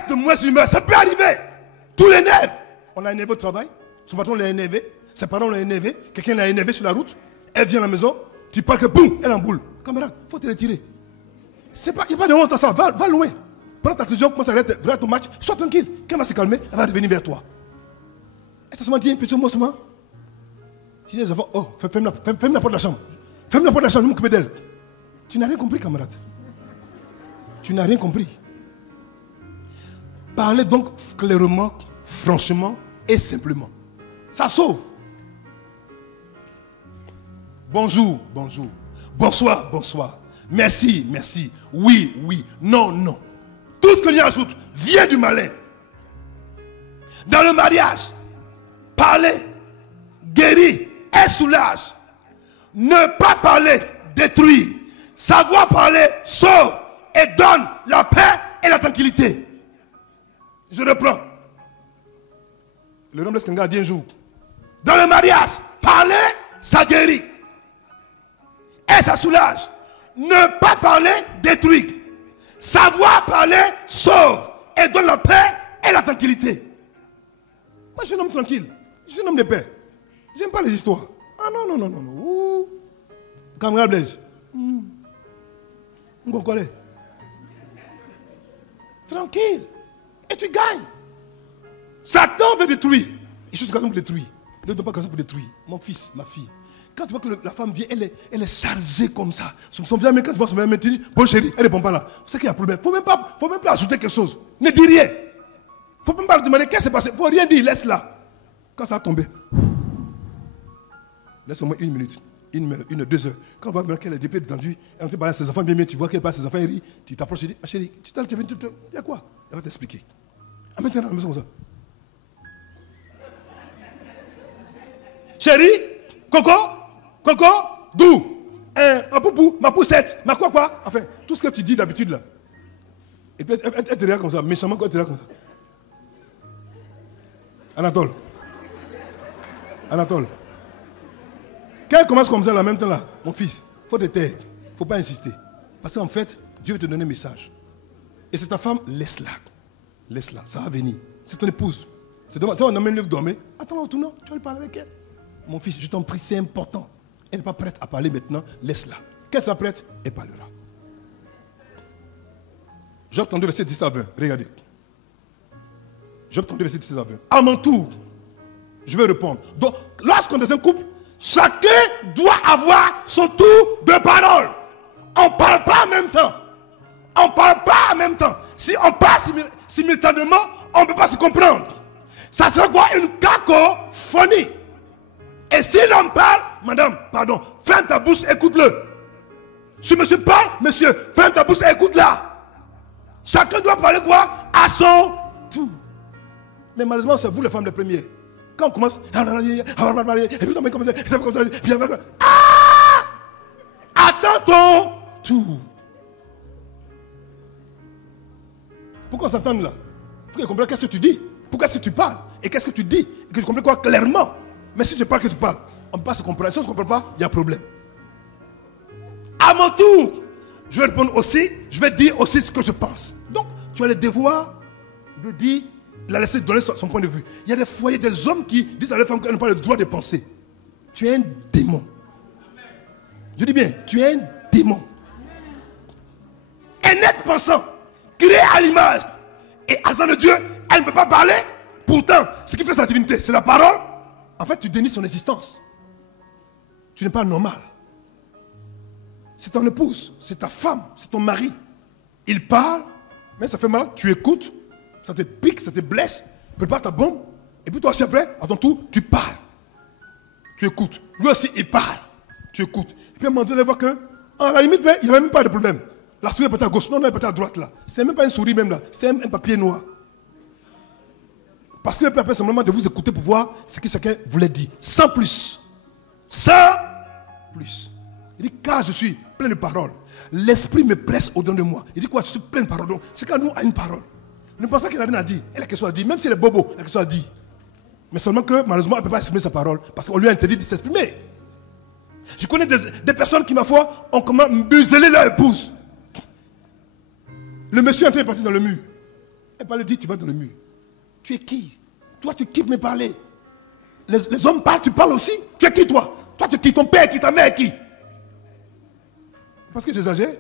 de moins humeur. Ça peut arriver. Tous les énerve. On l'a énervé au travail. Son patron l'a énervé. Ses parents l'ont énervé. Quelqu'un l'a énervé sur la route. Elle vient à la maison. Tu parles que boum, elle en boule. Camarade, il faut te retirer. Il n'y a pas de honte à ça. Va loin. Prends ta décision, commence à arrêter ton match. Sois tranquille. Quand elle va se calmer, elle va revenir vers toi. Est-ce que ça m'a dit un petit mot seulement? Tu dis aux enfants, oh, ferme la porte de la chambre. Ferme la porte de la chambre, je m'occupe d'elle. Tu n'as rien compris, camarade. Tu n'as rien compris. Parlez donc clairement, franchement et simplement. Ça sauve. Bonjour, bonjour. Bonsoir, bonsoir. Merci, merci. Oui, oui. Non, non. Tout ce que l'on ajoute vient du malin. Dans le mariage, parler, guérir et soulage. Ne pas parler, détruire. Savoir parler, sauve et donne la paix et la tranquillité. Je reprends. Le nom de Skenga dit un jour. Dans le mariage, parler, ça guérit. Et ça soulage. Ne pas parler, détruire. Savoir parler, sauve et donne la paix et la tranquillité. Moi, je suis un homme tranquille. Je suis un homme de paix. J'aime pas les histoires. Ah non, non, non, non, non. Camarade Blaise. Tranquille. Et tu gagnes. Satan veut détruire. Et je suis quelqu'un pour détruire. Ne dois pas casser pour détruire. Mon fils, ma fille. Quand tu vois que la femme vient, elle est chargée comme ça. Son vieil, mais quand tu vois son vieil, tu dis, bon chérie, elle ne répond pas là. C'est qu'il y a un problème. Il ne faut même pas ajouter quelque chose. Ne dis rien. Il ne faut même pas lui demander qu'est-ce qui s'est passé. Il ne faut rien dire, laisse là. Quand ça va tomber, laisse au moins 1 minute, 2 heures. Quand on voit qu'elle est depuis détendue, elle va parler à ses enfants bien, tu vois qu'elle parle à ses enfants, elle rit, tu t'approches et dis, ah chérie, il y a quoi? Elle va t'expliquer. Ah maintenant, à la maison comme ça. Chérie, Coco, d'où? Ma poupou, ma poussette, ma quoi? Enfin, tout ce que tu dis d'habitude là. Et puis elle te regarde comme ça, méchamment, elle te regarde comme ça. Anatole. Quand elle commence comme ça, en même temps là, mon fils, il faut te taire, il ne faut pas insister. Parce qu'en fait, Dieu veut te donner un message. Et c'est ta femme, laisse-la. Laisse-la, ça va venir. C'est ton épouse. C'est dommage. Tu vas emmèner le dormir. Attends, en tournant, tu vas lui parler avec elle. Mon fils, je t'en prie, c'est important. Elle n'est pas prête à parler maintenant, laisse-la. Qu'elle sera prête, elle parlera. Job 32, verset 10 à 20. Regardez. Job 32, verset 10 à 20. À mon tour, je vais répondre. Donc, lorsqu'on est dans un couple, chacun doit avoir son tour de parole. On ne parle pas en même temps. On ne parle pas en même temps. Si on parle simultanément, on ne peut pas se comprendre. Ça sera quoi? Une cacophonie. Et si l'on parle, madame, pardon, ferme ta bouche, écoute-le. Si monsieur parle, monsieur, ferme ta bouche, écoute-la. Chacun doit parler quoi? À son tour. Mais malheureusement, c'est vous les femmes les premières. Quand on commence, et puis on commence, attends ton tour. Pourquoi on s'entend là? Il faut que tu comprennes qu'est-ce que tu dis. Pourquoi est-ce que tu parles? Et qu'est-ce que tu dis? Et que tu comprennes quoi clairement. Mais si je parle que tu parles, on ne peut pas se comprendre. Si on ne se comprend pas, il y a problème. À mon tour, je vais répondre aussi, je vais dire aussi ce que je pense. Donc, tu as le devoir de dire, la laisser donner son point de vue. Il y a des foyers, des hommes qui disent à leur femme qu'elle n'a pas le droit de penser. Tu es un démon. Je dis bien, tu es un démon. Un être pensant, créé à l'image et à l'image de Dieu, elle ne peut pas parler. Pourtant, ce qui fait sa divinité, c'est la parole. En fait, tu dénies son existence. Tu n'es pas normal. C'est ton épouse, c'est ta femme, c'est ton mari. Il parle, mais ça fait mal, tu écoutes, ça te pique, ça te blesse, prépare ta bombe, et puis toi aussi après, à ton tour, tu parles. Tu écoutes. Lui aussi, il parle. Tu écoutes. Et puis à un moment donné, on va voir que, à la limite, il n'y avait même pas de problème. La souris est peut-être à gauche, non, elle est peut-être à droite là. C'était même pas une souris même là, c'était un papier noir. Parce que le peuple simplement de vous écouter pour voir ce que chacun voulait dire. Sans plus. Sans plus. Il dit, car je suis plein de paroles. L'esprit me presse au-dedans de moi. Il dit quoi? Je suis plein de paroles. Donc, c'est quand nous a une parole. Ne pense pas qu'elle a rien à dire. Elle a quelque chose à dire. Même si elle est bobo, elle a quelque chose à dire. Mais seulement que malheureusement, elle ne peut pas exprimer sa parole. Parce qu'on lui a interdit de s'exprimer. Je connais des personnes qui, ma foi, ont comment muselé leur épouse. Le monsieur est en train de partir dans le mur. Elle parle, dit, tu vas dans le mur. Tu es qui? Toi, tu quittes me parler. Les hommes parlent, tu parles aussi. Tu es qui, toi? Toi, tu quittes ton père, qui ta mère, qui? Parce que j'exagère?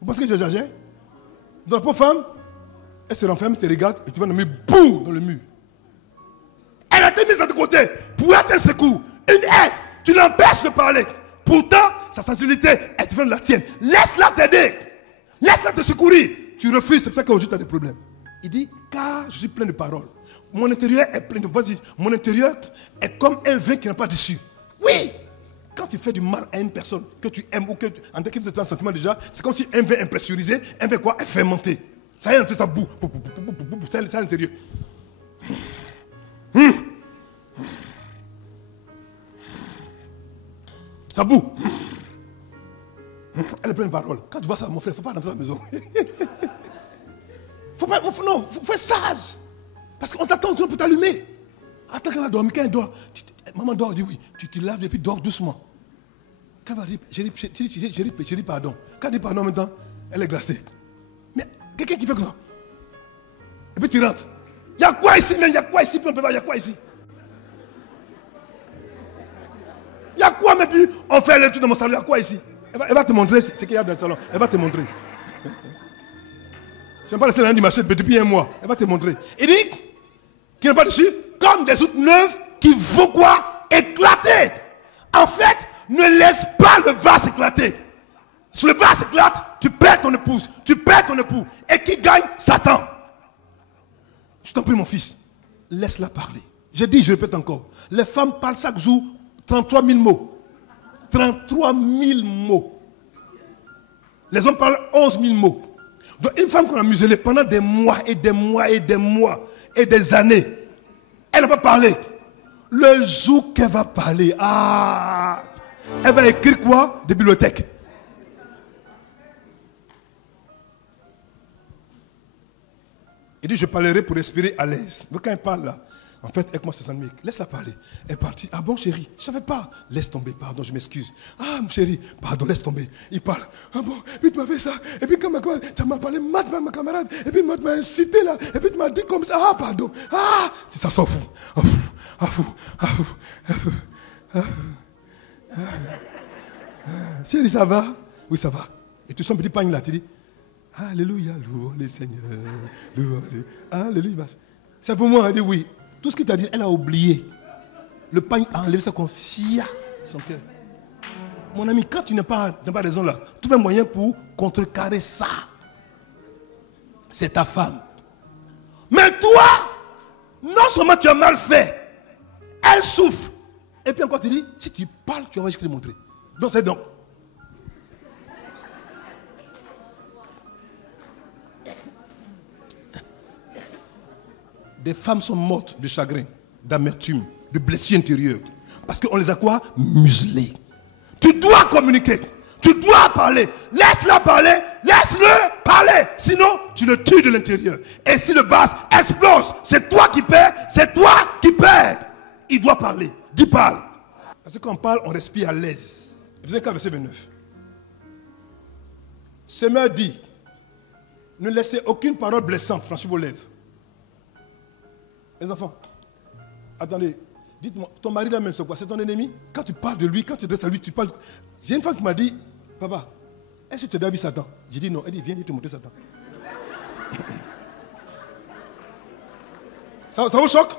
Vous pensez que j'exagère? Dans la pauvre femme, elle se renferme, te regarde et tu vas nommer boum dans le mur. Elle a été mise de côté pour être un secours, une aide. Tu l'empêches de parler. Pourtant, sa sensibilité est différente de la tienne. Laisse-la t'aider. Laisse-la te secourir. Tu refuses, c'est pour ça qu'aujourd'hui tu as des problèmes. Il dit, car je suis plein de paroles. Mon intérieur est plein de paroles. Mon intérieur est comme un vin qui n'a pas d'issue. Oui! Quand tu fais du mal à une personne que tu aimes ou que tu en tant que un sentiment déjà, c'est comme si un vin impressurisé, un vin quoi, est fermenté. Ça y est, ça boue. C'est à l'intérieur. Ça boue. Elle est pleine de paroles. Quand tu vois ça, mon frère, il ne faut pas rentrer à la maison. Non, il faut être sage. Parce qu'on t'attend pour t'allumer. Attends qu'elle va dormir. Quand elle dort, maman dort, dit oui. Tu te laves et puis dors doucement. Quand elle va dire, j'ai dit pardon. Quand elle dit pardon maintenant, elle est glacée. Mais quelqu'un qui fait comme ça. Et puis tu rentres. Il y a quoi ici, mais il y a quoi ici, puis on peut pas, il y a quoi ici? Il y a quoi, mais puis on fait le tour de mon salon, il y a quoi ici? Elle va te montrer ce qu'il y a dans le salon. Elle va te montrer. Je n'aime pas laisser l'un du marché depuis un mois. Elle va te montrer. Il dit qu'il n'est pas dessus, comme des autres neuves qui vont quoi? Éclater. En fait, ne laisse pas le vase éclater. Si le vase éclate, tu perds ton épouse, tu perds ton époux. Et qui gagne? Satan. Je t'en prie, mon fils, laisse-la parler. J'ai dit, je répète encore, les femmes parlent chaque jour 33 000 mots. 33 000 mots. Les hommes parlent 11 000 mots. Donc une femme qu'on a muselée pendant des mois et des mois et des mois et des années, elle n'a pas parlé. Le jour qu'elle va parler, elle va écrire quoi? Des bibliothèques. Il dit, je parlerai pour respirer à l'aise. Donc quand elle parle là, En fait, avec moi, c'est ça, laisse-la parler. Elle est partie. Ah bon, chérie, je ne savais pas. Laisse tomber, pardon, je m'excuse. Ah, mon chéri, pardon, laisse tomber. Il parle. Ah bon, puis tu m'as fait ça. Et puis quand tu m'as parlé mal de ma camarade, et puis tu m'as incité là, et puis tu m'as dit comme ça. Ah, pardon. Ah, ça s'en fout. Ah, fou. Ah, fou. Ah, fou. Ah, fou. Ah, fou. Ah. Chérie, ça va? Oui, ça va. Et tu sens un petit pagne là, tu dis, alléluia, louez le Seigneur. Alléluia. C'est pour moi, elle dit oui. Tout ce qu'il t'a dit, elle a oublié. Le pagne a enlevé sa confiance son cœur. Mon ami, quand tu n'as pas raison là, trouve un moyen pour contrecarrer ça. C'est ta femme. Mais toi, non seulement tu as mal fait, elle souffre. Et puis encore tu dis, si tu parles, tu vas juste te montrer. Donc c'est donc. Des femmes sont mortes de chagrin, d'amertume, de blessures intérieures. Parce qu'on les a quoi? Muselées. Tu dois communiquer. Tu dois parler. Laisse-la parler. Laisse-le parler. Sinon, tu le tues de l'intérieur. Et si le vase explose, c'est toi qui perds. C'est toi qui perds. Il doit parler. Dis parle. Parce que quand on parle, on respire à l'aise. Vous qu'à verset 29. Seigneur dit, ne laissez aucune parole blessante franchir vos lèvres. Les enfants, attendez, dites-moi, ton mari là même, c'est quoi? C'est ton ennemi? Quand tu parles de lui, quand tu t'adresses à lui, tu parles. J'ai une femme qui m'a dit, papa, est-ce que tu as déjà vu Satan? J'ai dit non. Elle dit, viens, je vais te montrer Satan. ça vous choque?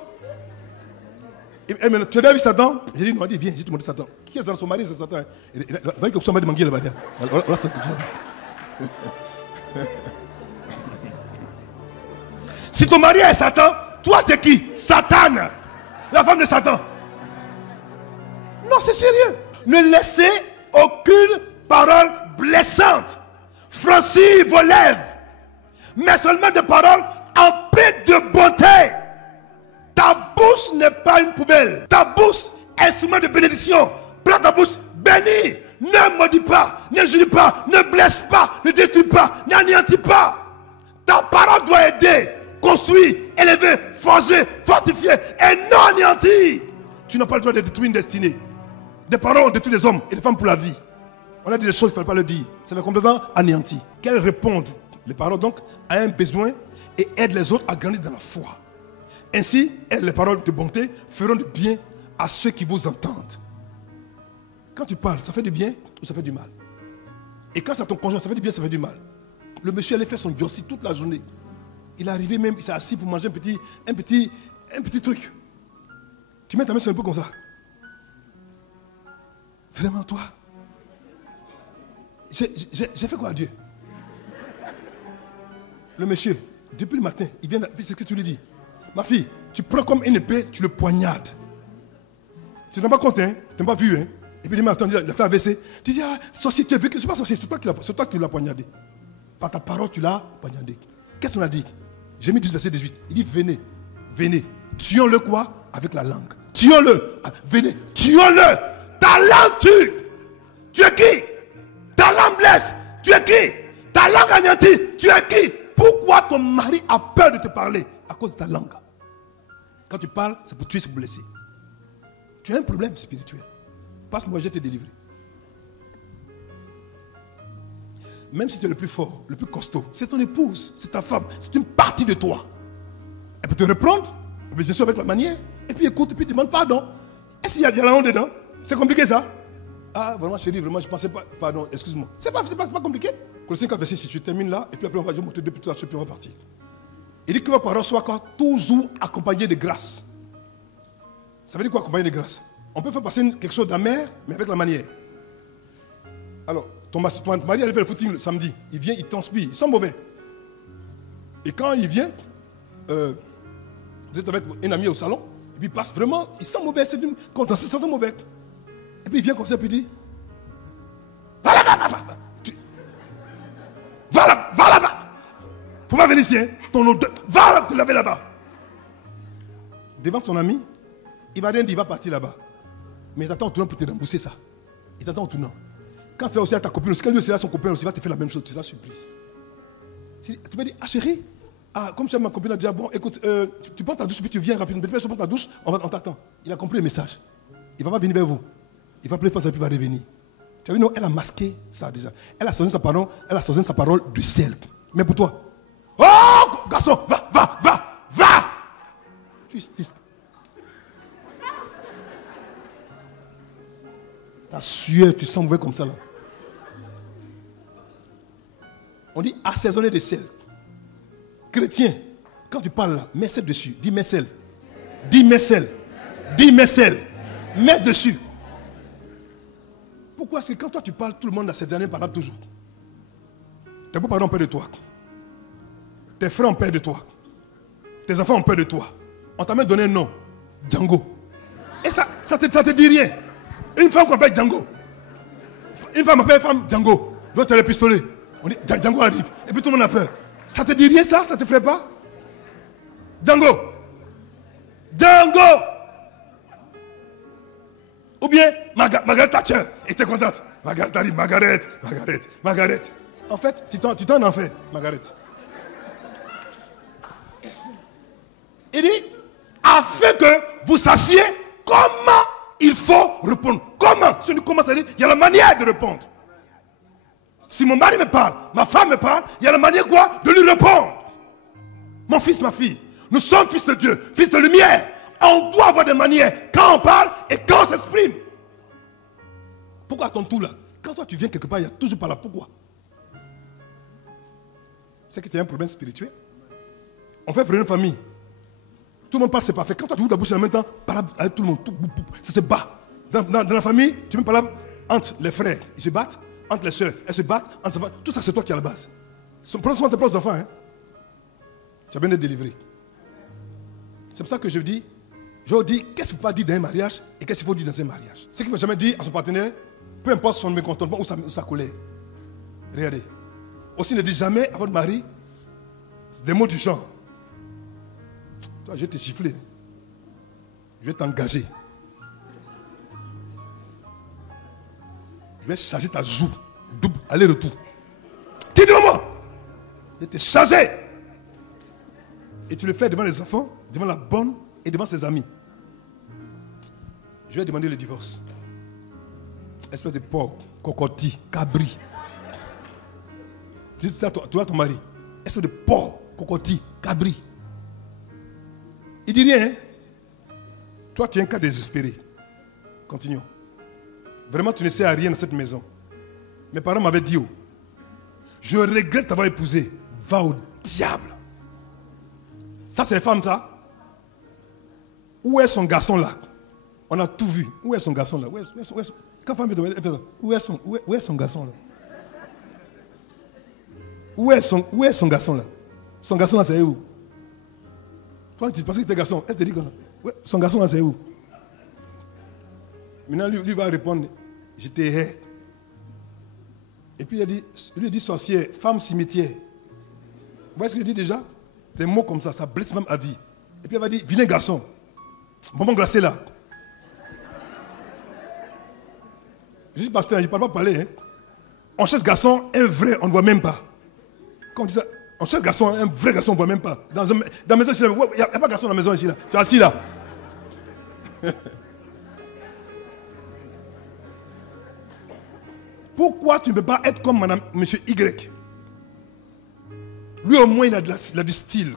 Et maintenant, tu as déjà vu Satan? J'ai dit non. Elle dit, viens, je vais te montrer Satan. Qui est son mari? C'est Satan. Va que tu m'as demandé là-bas. Voilà, c'est si ton mari est Satan, toi tu es qui? Satan. La femme de Satan. Non, c'est sérieux. Ne laissez aucune parole blessante franchir vos lèvres, mais seulement des paroles emplies de bonté. Ta bouche n'est pas une poubelle. Ta bouche est instrument de bénédiction. Prends ta bouche, bénis. Ne maudis pas, ne juge pas, ne blesse pas, ne détruis pas, n'anéantis pas. Ta parole doit aider, construire, élever, forger, fortifier et non anéantir. Tu n'as pas le droit de détruire une destinée. Des paroles ont détruit des hommes et des femmes pour la vie. On a dit des choses, il ne fallait pas le dire. C'est complètement anéanti. Qu'elles répondent, les paroles donc, à un besoin et aident les autres à grandir dans la foi. Ainsi, les paroles de bonté feront du bien à ceux qui vous entendent. Quand tu parles, ça fait du bien ou ça fait du mal? Et quand c'est ton conjoint, ça fait du bien, ça fait du mal. Le monsieur allait faire son yossi toute la journée. Il est arrivé même, il s'est assis pour manger un petit truc. Tu mets ta main sur un peu comme ça. Vraiment, toi, j'ai fait quoi à Dieu? Le monsieur, depuis le matin, il vient, puis c'est ce que tu lui dis. Ma fille, tu prends comme une épée, tu le poignardes. Tu n'as pas compte, hein? Tu n'as pas vu, hein? Et puis il m'a attendu, il a fait AVC. Tu dis, ah, sorcier, tu es vécu. Ce n'est pas sorcier, c'est toi qui l'as poignardé. Par ta parole, tu l'as poignardé. Qu'est-ce qu'on a dit? J'ai mis 10 verset 18. Il dit, venez. Tuons-le quoi? Avec la langue. Tuons-le. Venez, tuons-le. Ta langue tue. Tu es qui? Ta langue blesse. Tu es qui? Ta langue anéantit. Tu es qui? Pourquoi ton mari a peur de te parler? À cause de ta langue. Quand tu parles, c'est pour tuer, c'est pour blesser. Tu as un problème spirituel. Passe-moi, je vais te délivrer. Même si tu es le plus fort, le plus costaud, c'est ton épouse, c'est ta femme, c'est une partie de toi. Elle peut te reprendre, mais bien sûr avec la manière, et puis écoute, et puis demande pardon. Est-ce qu'il y a de la honte dedans? C'est compliqué ça? Ah, vraiment chérie, vraiment, je ne pensais pas. Pardon, excuse-moi. C'est pas compliqué. Colossiens 4, verset 6, tu termines là, et puis après on va monter deux petites, puis on va partir. Il dit que vos paroles soient toujours accompagnées de grâce. Ça veut dire quoi accompagner de grâce? On peut faire passer quelque chose d'amer, mais avec la manière. Alors, ton mari allait faire le footing le samedi. Il vient, il transpire, il sent mauvais. Et quand il vient, vous êtes avec un ami au salon, et puis il passe vraiment, il sent mauvais, quand on transpire, ça sent mauvais. Et puis il vient comme ça, et puis il dit, va là-bas, va là-bas. Faut pas venir ici, hein. Ton odeur, va te laver là-bas. Devant ton ami, il va rien dire, il va partir là-bas. Mais il t'attend en tournant pour te rembourser ça. Il t'attend en tournant. Quand tu vas aussi à ta copine, quand lui aussi à son copain, aussi, il va te faire la même chose. Tu seras surprise. Tu vas dire, ah chérie, Ah, comme tu as ma copine a dit, bon, écoute, tu prends ta douche, puis tu viens rapidement. Puis je prends ta douche, on t'attend. Il a compris le message. Il ne va pas venir vers vous. Il va pleurer face à puis il va revenir. Tu as vu, non, elle a masqué ça déjà. Elle a sorti sa parole de sel. Mais pour toi, oh, garçon, va. Ta sueur, tu sens mauvais comme ça là. On dit assaisonner de sel. Chrétien, quand tu parles là, mets sel dessus. Dis mets sel. Mets dessus. Pourquoi est-ce que quand toi tu parles, tout le monde a cette dernière parole toujours? Tes beaux-parents ont peur de toi. Tes frères ont peur de toi. Tes enfants ont peur de toi. On t'a même donné un nom. Django. Et ça te dit rien. Une femme qu'on appelle Django. Une femme appelle femme Django. L'autre a le pistolet. On dit Django arrive. Et puis tout le monde a peur. Ça te dit rien ça? Ça te ferait pas? Django. Ou bien Margaret Thatcher était contente. Margaret arrive. Margaret. En fait, tu t'en en fais, Margaret. Il dit, afin que vous sachiez comment il faut répondre. Comment? Si tu commences à dire, il y a la manière de répondre. Si mon mari me parle, ma femme me parle, il y a la manière quoi? De lui répondre. Mon fils, ma fille, nous sommes fils de Dieu, fils de lumière. On doit avoir des manières quand on parle et quand on s'exprime. Pourquoi ton tout là? Quand toi tu viens quelque part, il y a toujours pas là. Pourquoi? C'est que tu as un problème spirituel. On fait frère une famille. Tout le monde parle, c'est parfait. Quand toi tu ouvres ta bouche en même temps, parle avec tout le monde. Ça se bat. Dans la famille, tu peux parler entre les frères, ils se battent. Entre les soeurs, elles se battent. Tout ça, c'est toi qui es à la base. Prends soin de tes propres enfants. Hein. Tu as bien été délivré. C'est pour ça que je dis, qu'est-ce qu'il ne faut pas dire dans un mariage et qu'est-ce qu'il faut dire dans un mariage. Ce qu'il ne faut jamais dire à son partenaire, peu importe son mécontentement ou sa colère. Regardez. Aussi, ne dites jamais à votre mari des mots du genre. Toi, je vais te gifler. Je vais t'engager. Je vais charger ta joue. Double, aller-retour. Dis-moi. Je vais te charger. Et tu le fais devant les enfants, devant la bonne et devant ses amis. Je vais demander le divorce. Espèce de porc, cocotti, cabri. Tu dis ça à ton mari. Espèce de porc, cocotti, cabri. Il dit rien. Hein? Toi, tu es un cas désespéré. Continuons. Vraiment, tu ne sais à rien dans cette maison. Mes parents m'avaient dit, oh, je regrette d'avoir épousé. Va au diable. Ça, c'est les femmes, ça. Où est son garçon là? On a tout vu. Où est son garçon là? Quand femme où est son garçon là? Où est son garçon là? Son garçon là, c'est où? Toi, tu penses que tu es garçon. Elle te dit son garçon là, c'est où? Maintenant, lui va répondre, je te hais. Et puis il dit sorcière, femme cimetière. Vous voyez ce qu'il dit déjà? Des mots comme ça blesse même à vie. Et puis elle va dire, vilain garçon, bonbon glacé là. Je dis pasteur, je ne parle pas parler. Hein. On cherche garçon, un vrai, on ne voit même pas. Quand on dit ça, on cherche garçon, un vrai garçon, on ne voit même pas. Dans la maison, il n'y a pas de garçon dans la maison ici. Là. Tu es assis là. Pourquoi tu ne peux pas être comme monsieur Y? Lui au moins il a du style.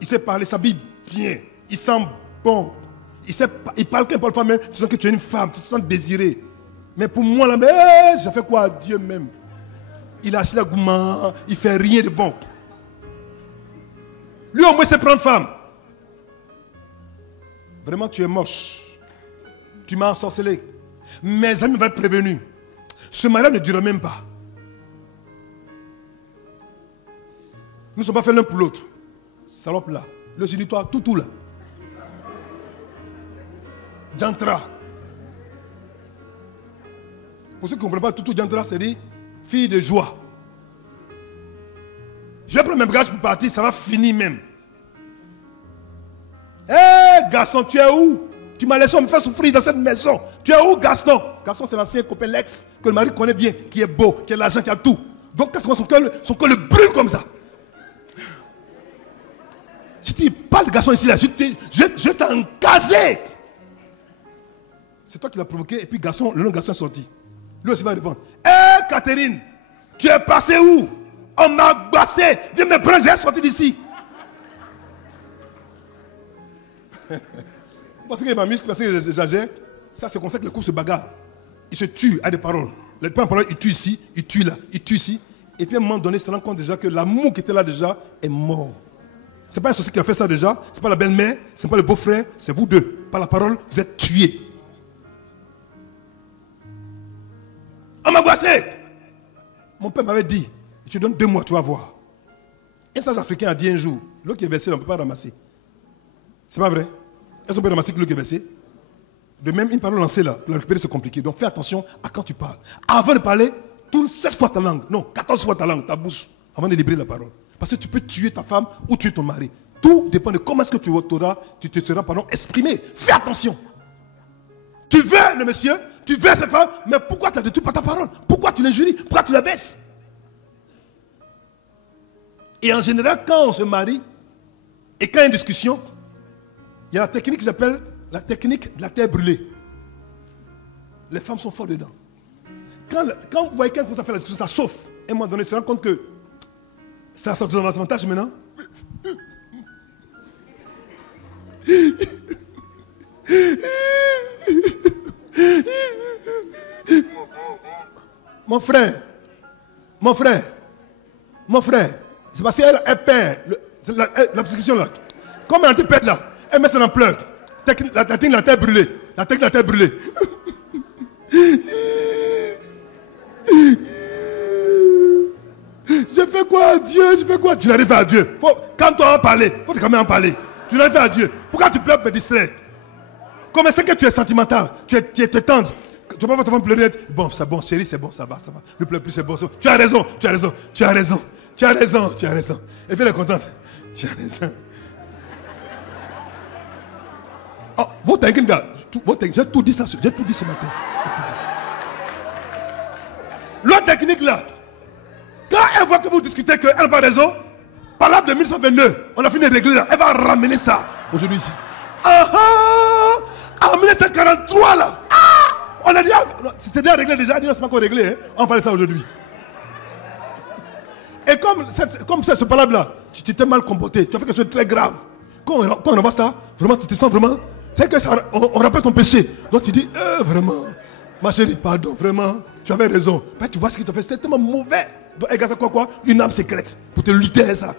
Il sait parler, s'habille bien. Il sent bon. Il parle qu'un parle même. Tu sens que tu es une femme, tu te sens désiré. Mais pour moi là, j'ai fait quoi à Dieu même? Il a assis la gourmand, il fait rien de bon. Lui au moins c'est prendre femme. Vraiment tu es moche. Tu m'as ensorcelé. Mes amis vont être prévenus. Ce mariage ne durera même pas. Nous ne sommes pas faits l'un pour l'autre. Salope là. Le dit toi, tout là. Jantra. Pour ceux qui ne comprennent pas, tout Jantra, c'est dit fille de joie. Je vais prendre mes bagages pour partir, ça va finir même. Hé, Gaston, tu es où? Tu m'as laissé me faire souffrir dans cette maison. Tu es où, Gaston? Gaston, c'est l'ancien copain l'ex que le mari connaît bien, qui est beau, qui a l'argent, qui a tout. Donc, qu'est-ce que son cœur le brûle comme ça? Si tu parles de garçon ici, là, je vais t'encaser. C'est toi qui l'as provoqué, et puis garçon, le nom garçon est sorti. Lui aussi va répondre. Hé, Catherine, tu es passé où? On m'a bassé. Viens me prendre, j'ai sorti d'ici. Parce qu'il m'amuse, parce que j'exagère. Ça, c'est comme ça que les coups se bagarrent. Ils se tuent à des paroles. Les paroles, ils tuent ici, ils tuent là, ils tuent ici. Et puis à un moment donné, ils se rendent compte déjà que l'amour qui était là déjà est mort. Ce n'est pas un sorcier qui a fait ça déjà. Ce n'est pas la belle-mère, ce n'est pas le beau-frère, c'est vous deux. Par la parole, vous êtes tués. On m'a brassé. Mon père m'avait dit, je te donne 2 mois, tu vas voir. Un sage africain a dit un jour, l'eau qui est versée, on ne peut pas ramasser. C'est pas vrai? Est-ce qu'on peut ramasser que l'eau qui est versée? De même, une parole lancée là, pour la récupérer, c'est compliqué. Donc fais attention à quand tu parles. Avant de parler, tourne 7 fois ta langue. Non, 14 fois ta langue, ta bouche, avant de libérer la parole. Parce que tu peux tuer ta femme ou tuer ton mari. Tout dépend de comment est-ce que tu te seras exprimé. Fais attention. Tu veux le monsieur, tu veux cette femme, mais pourquoi tu la détruis par ta parole? Pourquoi tu l'injuries? Pourquoi tu la baisses? Et en général, quand on se marie, et quand il y a une discussion, il y a la technique que j'appelle la technique de la terre brûlée. Les femmes sont fortes dedans. Quand vous voyez quelqu'un qui a fait la discussion, ça chauffe. Et à un moment donné, tu te rends compte que ça sort de son avantage maintenant. Mon frère, c'est parce qu'elle perd la discussion là. Comme elle te perd là, elle met ça dans le pleur. La technique de la terre brûlée. La technique de la terre brûlée. Je fais quoi à Dieu? Je fais quoi? Tu n'arrives pas à Dieu. Quand tu vas en parler, il faut quand même en parler. Tu n'arrives pas à Dieu. Pourquoi tu pleures pour me distraire? Comme c'est que tu es sentimental, tu es tendre. Tu vas pas te pleurer. Bon, c'est bon, chérie, c'est bon, ça va. Ne pleure plus, c'est bon. Tu as raison. Et puis elle est contente. Tu as raison. Oh, votre technique, j'ai tout dit ça, ce matin. L'autre technique là, quand elle voit que vous discutez qu'elle n'a pas raison, parlable de 1922, on a fini de régler là, elle va ramener ça aujourd'hui ici. En 1943 là, on a dit, c'était déjà réglé déjà, c'est pas encore réglé, hein, on parlait ça aujourd'hui. Et comme c'est ce parlable là, tu t'es mal comporté, tu as fait quelque chose de très grave. Quand on voit ça, vraiment tu te sens vraiment, c'est que ça, on rappelle ton péché. Donc tu dis, vraiment, ma chérie, pardon, vraiment, tu avais raison. Mais tu vois ce qu'il t'a fait, c'était tellement mauvais. Donc, elle a quoi? Une âme secrète pour te lutter à ça.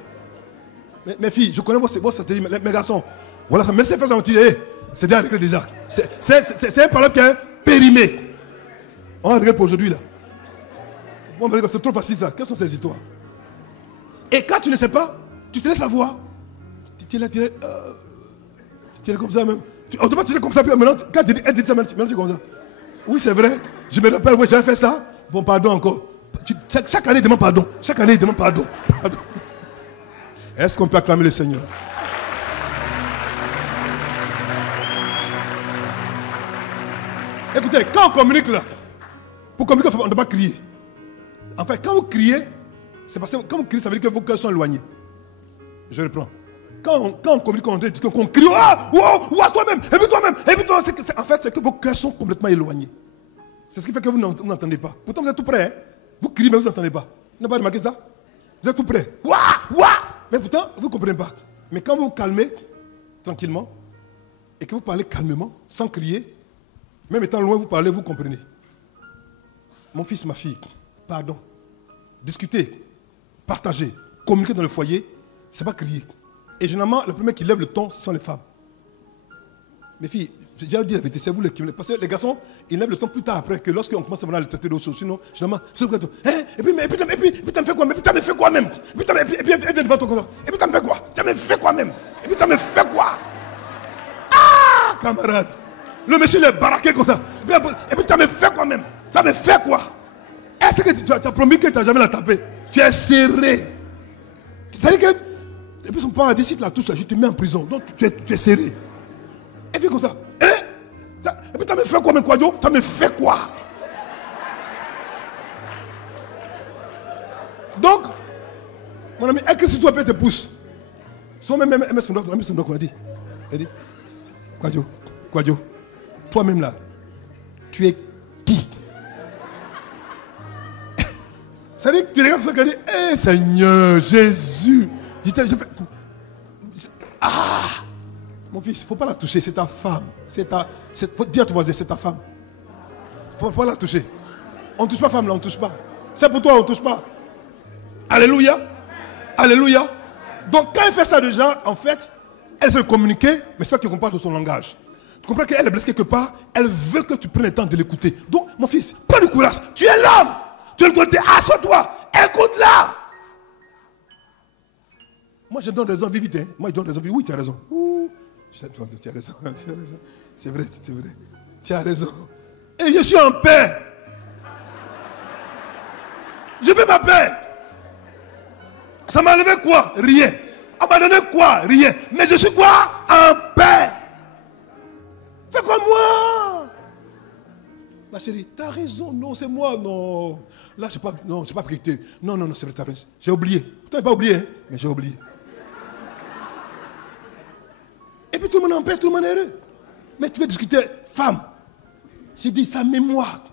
Mes filles, je connais vos stratégies, mes garçons. Voilà, ça, même si elles font c'est déjà réglé déjà. C'est un problème qui est périmé. On va régler pour aujourd'hui là. Bon, c'est trop facile ça. Quelles sont ces histoires? Et quand tu ne sais pas, tu te laisses la voix. Tu es comme ça même. Autrement, tu es comme ça. Puis maintenant, quand elle dit ça, maintenant tu es comme ça. Oui, c'est vrai. Je me rappelle, oui, j'avais fait ça. Bon, pardon encore. Chaque année, il demande pardon. Pardon. Est-ce qu'on peut acclamer le Seigneur? Écoutez, quand on communique là, pour communiquer, on ne doit pas crier. En fait, quand vous criez, c'est parce que quand vous criez, ça veut dire que vos cœurs sont éloignés. Je reprends. Quand on communique, on dit qu'on crie, toi-même, et puis toi-même, en fait, c'est que vos cœurs sont complètement éloignés. C'est ce qui fait que vous n'entendez pas. Pourtant, vous êtes tout prêt. Hein? Vous criez, mais vous n'entendez pas. Vous n'avez pas remarqué ça? Vous êtes tout prêt. Mais pourtant, vous ne comprenez pas. Mais quand vous vous calmez, tranquillement, et que vous parlez calmement, sans crier, même étant loin, vous parlez, vous comprenez. Mon fils, ma fille, pardon. Discuter, partager, communiquer dans le foyer, ce n'est pas crier. Et généralement, le premier qui lève le ton, ce sont les femmes. Mes filles, j'ai déjà dit la vérité, c'est vous les qui... Parce que les garçons, ils lèvent le ton plus tard après que lorsqu'on commence à les traiter d'autres choses. Sinon, généralement, c'est le gâteau. Et puis, tu me fais quoi? Mais puis, tu me fais quoi même? Et puis, elle vient devant toi comme ça. Et puis, tu me fais quoi? Tu me fais quoi même? Et puis, tu me fais quoi? Ah, camarade! Le monsieur, il est baraqué comme ça. Et puis, tu me fais quoi même? Tu me fais quoi? Est-ce que tu as promis que tu n'as jamais la tapé? Tu es serré. C'est-à-dire que... Et puis son père a dit, si tu la touches, je te mets en prison. Donc tu es serré. Et puis comme ça. Et puis tu me fait quoi, mes quadio? Tu me fait quoi? Donc, mon ami, est-ce que si toi te pousse? Son même MS qu'on a dit. Elle dit, Kwadjo, toi-même là, tu es qui? Ça dit que tu regardes comme ça, dit, hé Seigneur Jésus. Mon fils, il ne faut pas la toucher, c'est ta femme. Faut dire à ton voisin, c'est ta femme. Il ne faut pas la toucher. On ne touche pas femme là, on ne touche pas. C'est pour toi, on ne touche pas. Alléluia. Alléluia. Donc quand elle fait ça déjà, en fait, elle sait communiquer, mais c'est toi qui comprends de son langage. Tu comprends qu'elle est blessée quelque part, elle veut que tu prennes le temps de l'écouter. Donc, mon fils, pas de courage. Tu es l'homme. Tu es l'autorité. Assois-toi. Écoute-la. Moi, je donne raison, vite. Hein. Moi, je donne raison, vite. Oui, tu as raison. Tu as raison. C'est vrai. Tu as raison. Et je suis en paix. Je veux ma paix. Ça m'a enlevé quoi? Rien. On m'a donné quoi? Rien. Mais je suis quoi? En paix. Fais comme moi. Ma chérie, tu as raison. Non, c'est moi. Non. Là, je n'ai pas prêté. Non, c'est vrai, tu as raison. J'ai oublié. Tu n'as pas oublié, hein? Mais j'ai oublié. Et puis tout le monde est en paix, tout le monde est heureux. Mais tu veux discuter, femme. J'ai dit, sa mémoire.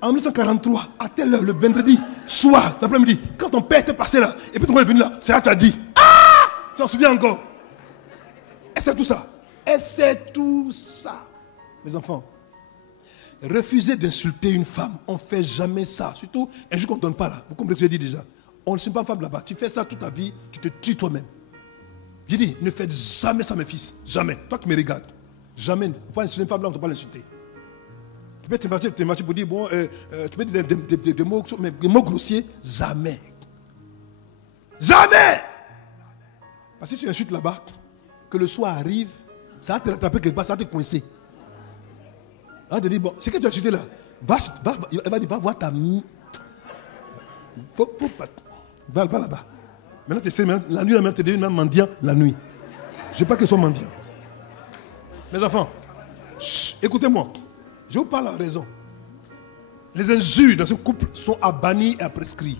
En 1943, à telle heure, le vendredi soir, l'après-midi, quand ton père était passé là, et puis ton père est venu là, c'est là que tu as dit, ah! Tu t'en souviens encore? Et c'est tout ça. Et c'est tout ça. Mes enfants, refusez d'insulter une femme. On ne fait jamais ça. Surtout, un jour qu'on ne donne pas là. Vous comprenez ce que je dis déjà? On ne suit pas une femme là-bas. Tu fais ça toute ta vie, tu te tues toi-même. J'ai dit, ne faites jamais ça, mes fils. Jamais. Toi qui me regardes. Jamais. Il ne faut pas insulter une femme là, on ne peut pas l'insulter. Tu peux te marcher pour dire, bon, tu peux dire des mots, mais des mots grossiers, jamais. Jamais! Parce que si tu insultes là-bas, que le soir arrive, ça va te rattraper quelque part, ça va te coincer. On va te dire, bon, c'est que tu as insulté là. Elle va dire, va voir ta mie. Faut pas. Va là-bas. Maintenant, tu sais, la nuit, tu deviens même mendiant la nuit. Je ne veux pas qu'ils soient mendiants. Mes enfants, écoutez-moi. Je vous parle en raison. Les injures dans ce couple sont à bannir et à prescrire.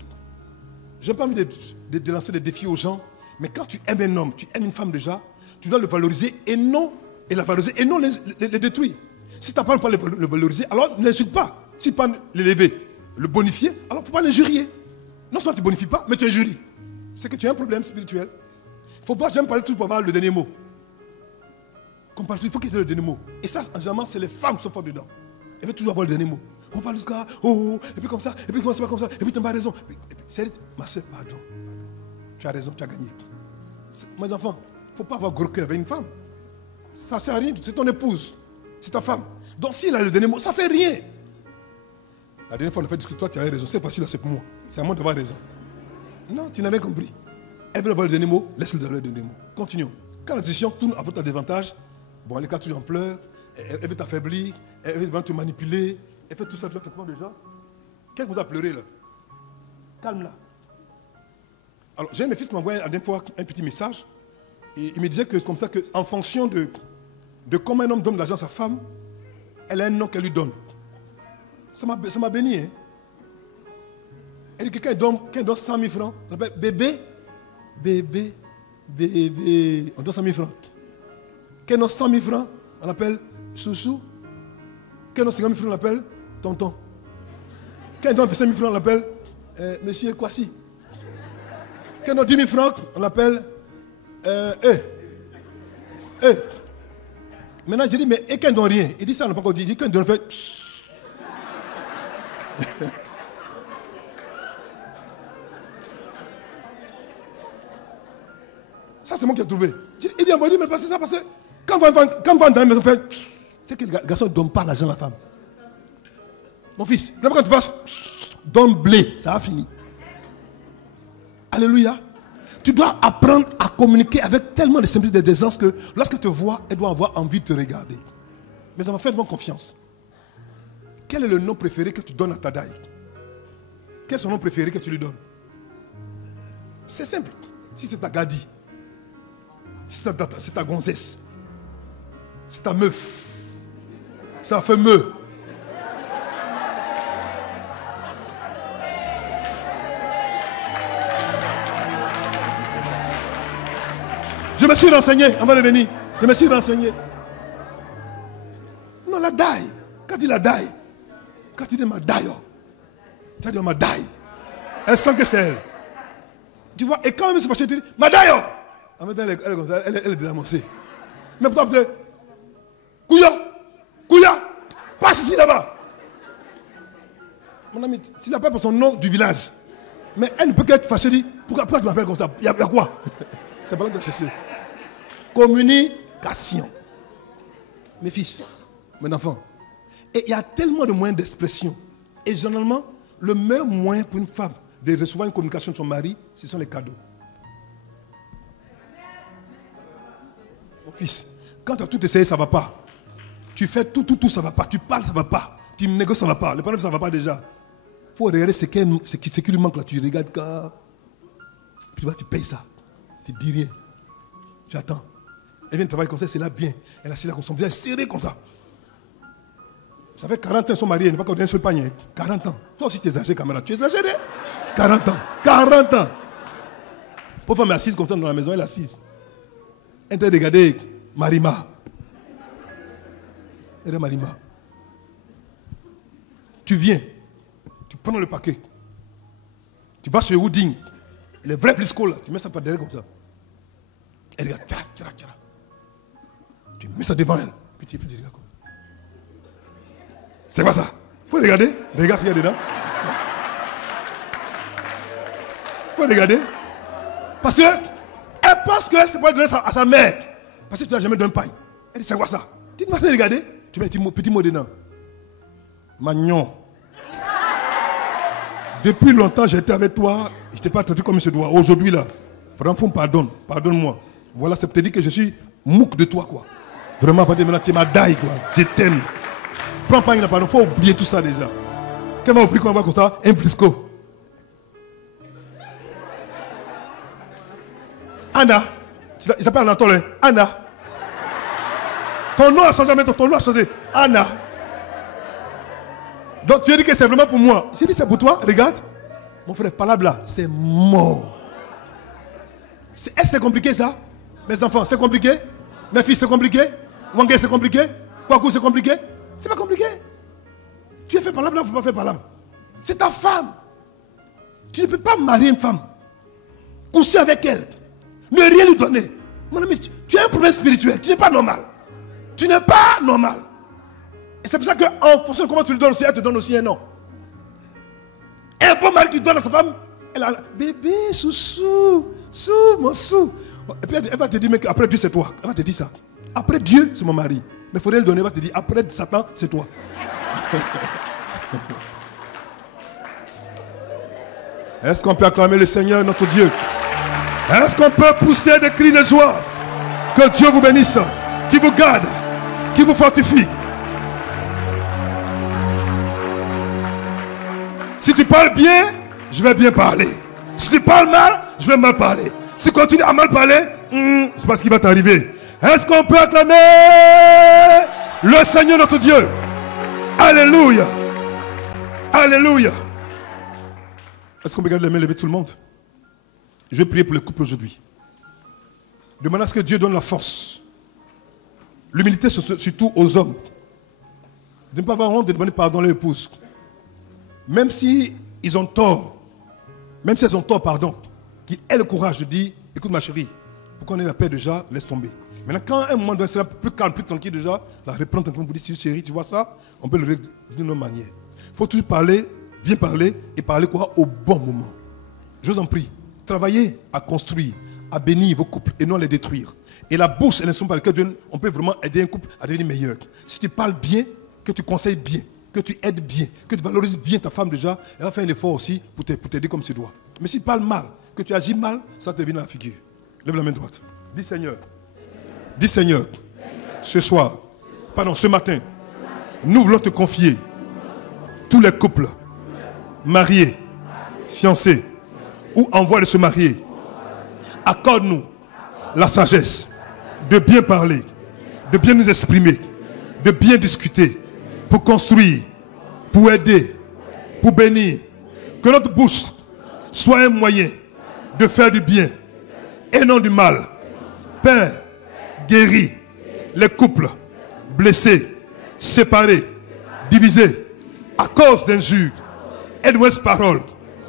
Je n'ai pas envie de lancer des défis aux gens, mais quand tu aimes un homme, tu aimes une femme déjà, tu dois le valoriser et la valoriser et non le détruire. Si tu n'as pas le valoriser, alors ne l'insulte pas. Si tu n'as pas l'élever, le bonifier, alors il ne faut pas l'injurier. Non seulement tu ne bonifies pas, mais tu injuries. C'est que tu as un problème spirituel. Il ne faut pas jamais parler tout pour avoir le dernier mot. Comme partout, il faut qu'il y ait le dernier mot. Et ça, en général, c'est les femmes qui sont fortes dedans. Elles veulent toujours avoir le dernier mot. On parle de ce gars, et puis comme ça, et puis comment c'est pas comme ça, et puis tu n'as pas raison. Ma soeur, pardon. Tu as raison, tu as gagné. Mes enfants, il ne faut pas avoir gros cœur avec une femme. Ça ne sert à rien, c'est ton épouse, c'est ta femme. Donc s'il a le dernier mot, ça ne fait rien. La dernière fois, on a fait discuter, toi tu as raison. Cette fois-ci, là, c'est pour moi. C'est à moi d'avoir raison. Non, tu n'as rien compris. Elle veut avoir le dernier mot, laisse-le donner le dernier mot. Continuons. Quand la décision tourne à votre désavantage, bon, elle est toujours en pleurs, elle veut t'affaiblir, elle veut te manipuler, elle fait tout ça, tu comprends déjà? Qu'est-ce que vous a pleuré là? Calme-la. Alors, j'ai mes fils qui m'envoyaient la dernière fois un petit message, et il me disait que comme ça, en fonction de comment un homme donne de l'argent à sa femme, elle a un nom qu'elle lui donne. Ça m'a béni, hein? Elle dit que quand elle donne 100 000 francs, on appelle bébé. On donne 100 000 francs. Quand elle donne 100 000 francs, on appelle chouchou. Quand elle donne 50 000 francs, on appelle tonton. Quand elle donne 25 000 francs, on appelle monsieur Kwasi. Quand elle donne 10 000 francs, on appelle Maintenant, je dis, mais et quand elle donne rien? Il dit ça, on n'a pas encore dit. Il dit quand elle donne, fait. Ça, c'est moi qui ai trouvé. Il dit, mais passez ça, passez. Quand on va dans la maison, c'est que le garçon ne donne pas l'argent à la femme. Mon fils, quand tu vas, donne blé, ça a fini. Alléluia. Tu dois apprendre à communiquer avec tellement de simplicité et d'aisance que lorsque tu te vois, elle doit avoir envie de te regarder. Mais ça m'a fait de bonne confiance. Quel est le nom préféré que tu donnes à ta daille? Quel est son nom préféré que tu lui donnes? C'est simple. Si c'est ta gadie, si c'est ta gonzesse, c'est ta meuf, c'est ta fameux. Je me suis renseigné avant de venir. Je me suis renseigné. Non, la daille. Quand il la daille, quand il dit ma daille, tu as dit ma daille. Elle sent que c'est elle. Tu vois, et quand elle se fâche, tu dis ma daille. En même temps, elle est désamorcée. Mais pourtant, peut-être, Kouya, passe ici là-bas. Mon ami, s'il n'a pas pour son nom du village, mais elle ne peut qu'être fâchée, dit pourquoi tu m'appelles comme ça? Il y a quoi? C'est pas là que tu as cherché. Communication. Mes fils, mes enfants. Et il y a tellement de moyens d'expression. Et généralement, le meilleur moyen pour une femme de recevoir une communication de son mari, ce sont les cadeaux. Mon fils, quand tu as tout essayé, ça ne va pas. Tu fais tout, ça ne va pas. Tu parles, ça ne va pas. Tu négocies, ça ne va pas. Le problème, ça ne va pas déjà. Il faut regarder ce qui lui manque là. Tu regardes car. Puis tu payes ça. Tu ne dis rien. Tu attends. Elle vient de travailler comme ça, c'est là bien. Elle a assis là comme son visage serré comme ça. Ça fait 40 ans son mari, elle n'est pas encore d'un seul panier. 40 ans. Toi aussi tu es exagéré, camarade. Tu es exagéré. 40 ans. 40 ans. Pour femme est assise comme ça dans la maison, elle est assise. Elle t'a regardé Marima. Elle est Marima. Tu viens. Tu prends le paquet. Tu vas chez Wooding. Les vrais fliscos là. Tu mets ça par derrière comme ça. Elle regarde. Tira. Tu mets ça devant elle. Puis tu regardes comme ça. C'est quoi ça? Faut regarder. Regarde ce qu'il y a dedans. Faut regarder. Parce que elle pense que c'est pour donner ça à sa mère. Parce que tu n'as jamais donné un pain. Elle dit c'est quoi ça? Tu m'as regardé. Tu mets un petit mot dedans. Magnon. Depuis longtemps j'étais avec toi. Je ne t'ai pas traité comme il se doit. Aujourd'hui là. Vraiment, pardonne. Pardonne-moi. Voilà, c'est pour te dire que je suis mouk de toi quoi. Vraiment, pas de maintenant, tu es ma daille quoi. Je t'aime. Prends pas une pardon, il faut oublier tout ça déjà. Qu'elle m'a offert qu'on va comme ça, un frisco. Anna, il s'appelle Anatole. Anna. Ton nom a changé maintenant, ton nom a changé. Anna. Donc tu as dit que c'est vraiment pour moi. J'ai dit c'est pour toi, regarde. Mon frère, palabre là, c'est mort. Est-ce que c'est compliqué ça? Mes enfants, c'est compliqué? Mes filles, c'est compliqué? Wangé, c'est compliqué? Kwaku, c'est compliqué? C'est pas compliqué. Tu es fait palabre là, il ne faut pas faire palabre. C'est ta femme. Tu ne peux pas marier une femme. Coucher avec elle. Ne rien lui donner. Mon ami, tu as un problème spirituel. Tu n'es pas normal. Tu n'es pas normal. Et c'est pour ça qu'en fonction de comment tu lui donnes aussi, elle te donne aussi un nom. Un bon mari qui donne à sa femme, elle a bébé, sous, mon sou. Et puis elle va te dire, mais après Dieu c'est toi. Elle va te dire ça. Après Dieu c'est mon mari. Mais il faudrait le donner, elle va te dire, après Satan c'est toi. Est-ce qu'on peut acclamer le Seigneur notre Dieu? Est-ce qu'on peut pousser des cris de joie? Que Dieu vous bénisse, qui vous garde, qui vous fortifie. Si tu parles bien, je vais bien parler. Si tu parles mal, je vais mal parler. Si tu continues à mal parler, c'est pas ce qui va t'arriver. Est-ce qu'on peut acclamer le Seigneur notre Dieu? Alléluia. Alléluia. Est-ce qu'on peut garder les mains levées tout le monde? Je vais prier pour le couple aujourd'hui. Demandez à ce que Dieu donne la force. L'humilité surtout aux hommes. De ne pas avoir honte de demander pardon à leur épouse. Même si ils ont tort. Même si elles ont tort, pardon. Qu'ils aient le courage de dire, écoute ma chérie, pour qu'on ait la paix déjà, laisse tomber. Maintenant, quand un moment donné sera plus calme, plus tranquille déjà, la reprendre tranquillement pour dire, chérie, tu vois ça, on peut le régler d'une autre manière. Il faut toujours parler, bien parler, et parler quoi au bon moment. Je vous en prie, travaillez à construire, à bénir vos couples et non à les détruire. Et la bourse est l'instrument par lequel on peut vraiment aider un couple à devenir meilleur. Si tu parles bien, que tu conseilles bien, que tu aides bien, que tu valorises bien ta femme déjà, elle va faire un effort aussi pour t'aider comme tu dois. Mais si tu parles mal, que tu agis mal, ça te vient dans la figure. Lève la main droite. Dis Seigneur. Dis Seigneur. Ce soir, pardon, ce matin, nous voulons te confier tous les couples, mariés, fiancés, ou en voie de se marier. Accorde-nous la sagesse de bien parler, de bien nous exprimer, de bien discuter, pour construire, pour aider, pour bénir. Que notre bouche soit un moyen de faire du bien et non du mal. Père, guéris les couples blessés, séparés, divisés à cause d'injures. Aide-moi cette parole.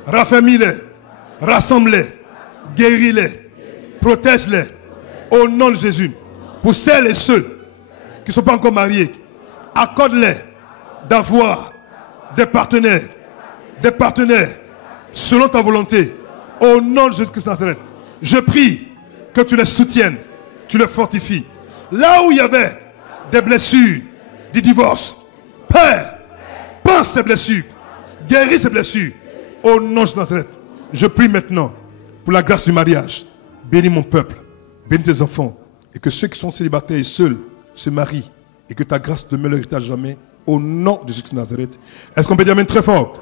Raffermis-les, rassemble-les, guéris-les, protège-les au nom de Jésus. Pour celles et ceux qui ne sont pas encore mariés, accorde-les d'avoir des partenaires selon ta volonté, au nom de Jésus-Christ de Nazareth. Je prie que tu les soutiennes, tu les fortifies. Là où il y avait des blessures, des divorces, Père, pense ces blessures, guéris ces blessures, au nom de Jésus de Nazareth. Je prie maintenant pour la grâce du mariage. Bénis mon peuple, bénis tes enfants, et que ceux qui sont célibataires et seuls se marient, et que ta grâce demeure leur héritage jamais, au nom de Jésus de Nazareth. Est-ce qu'on peut dire amen très fort?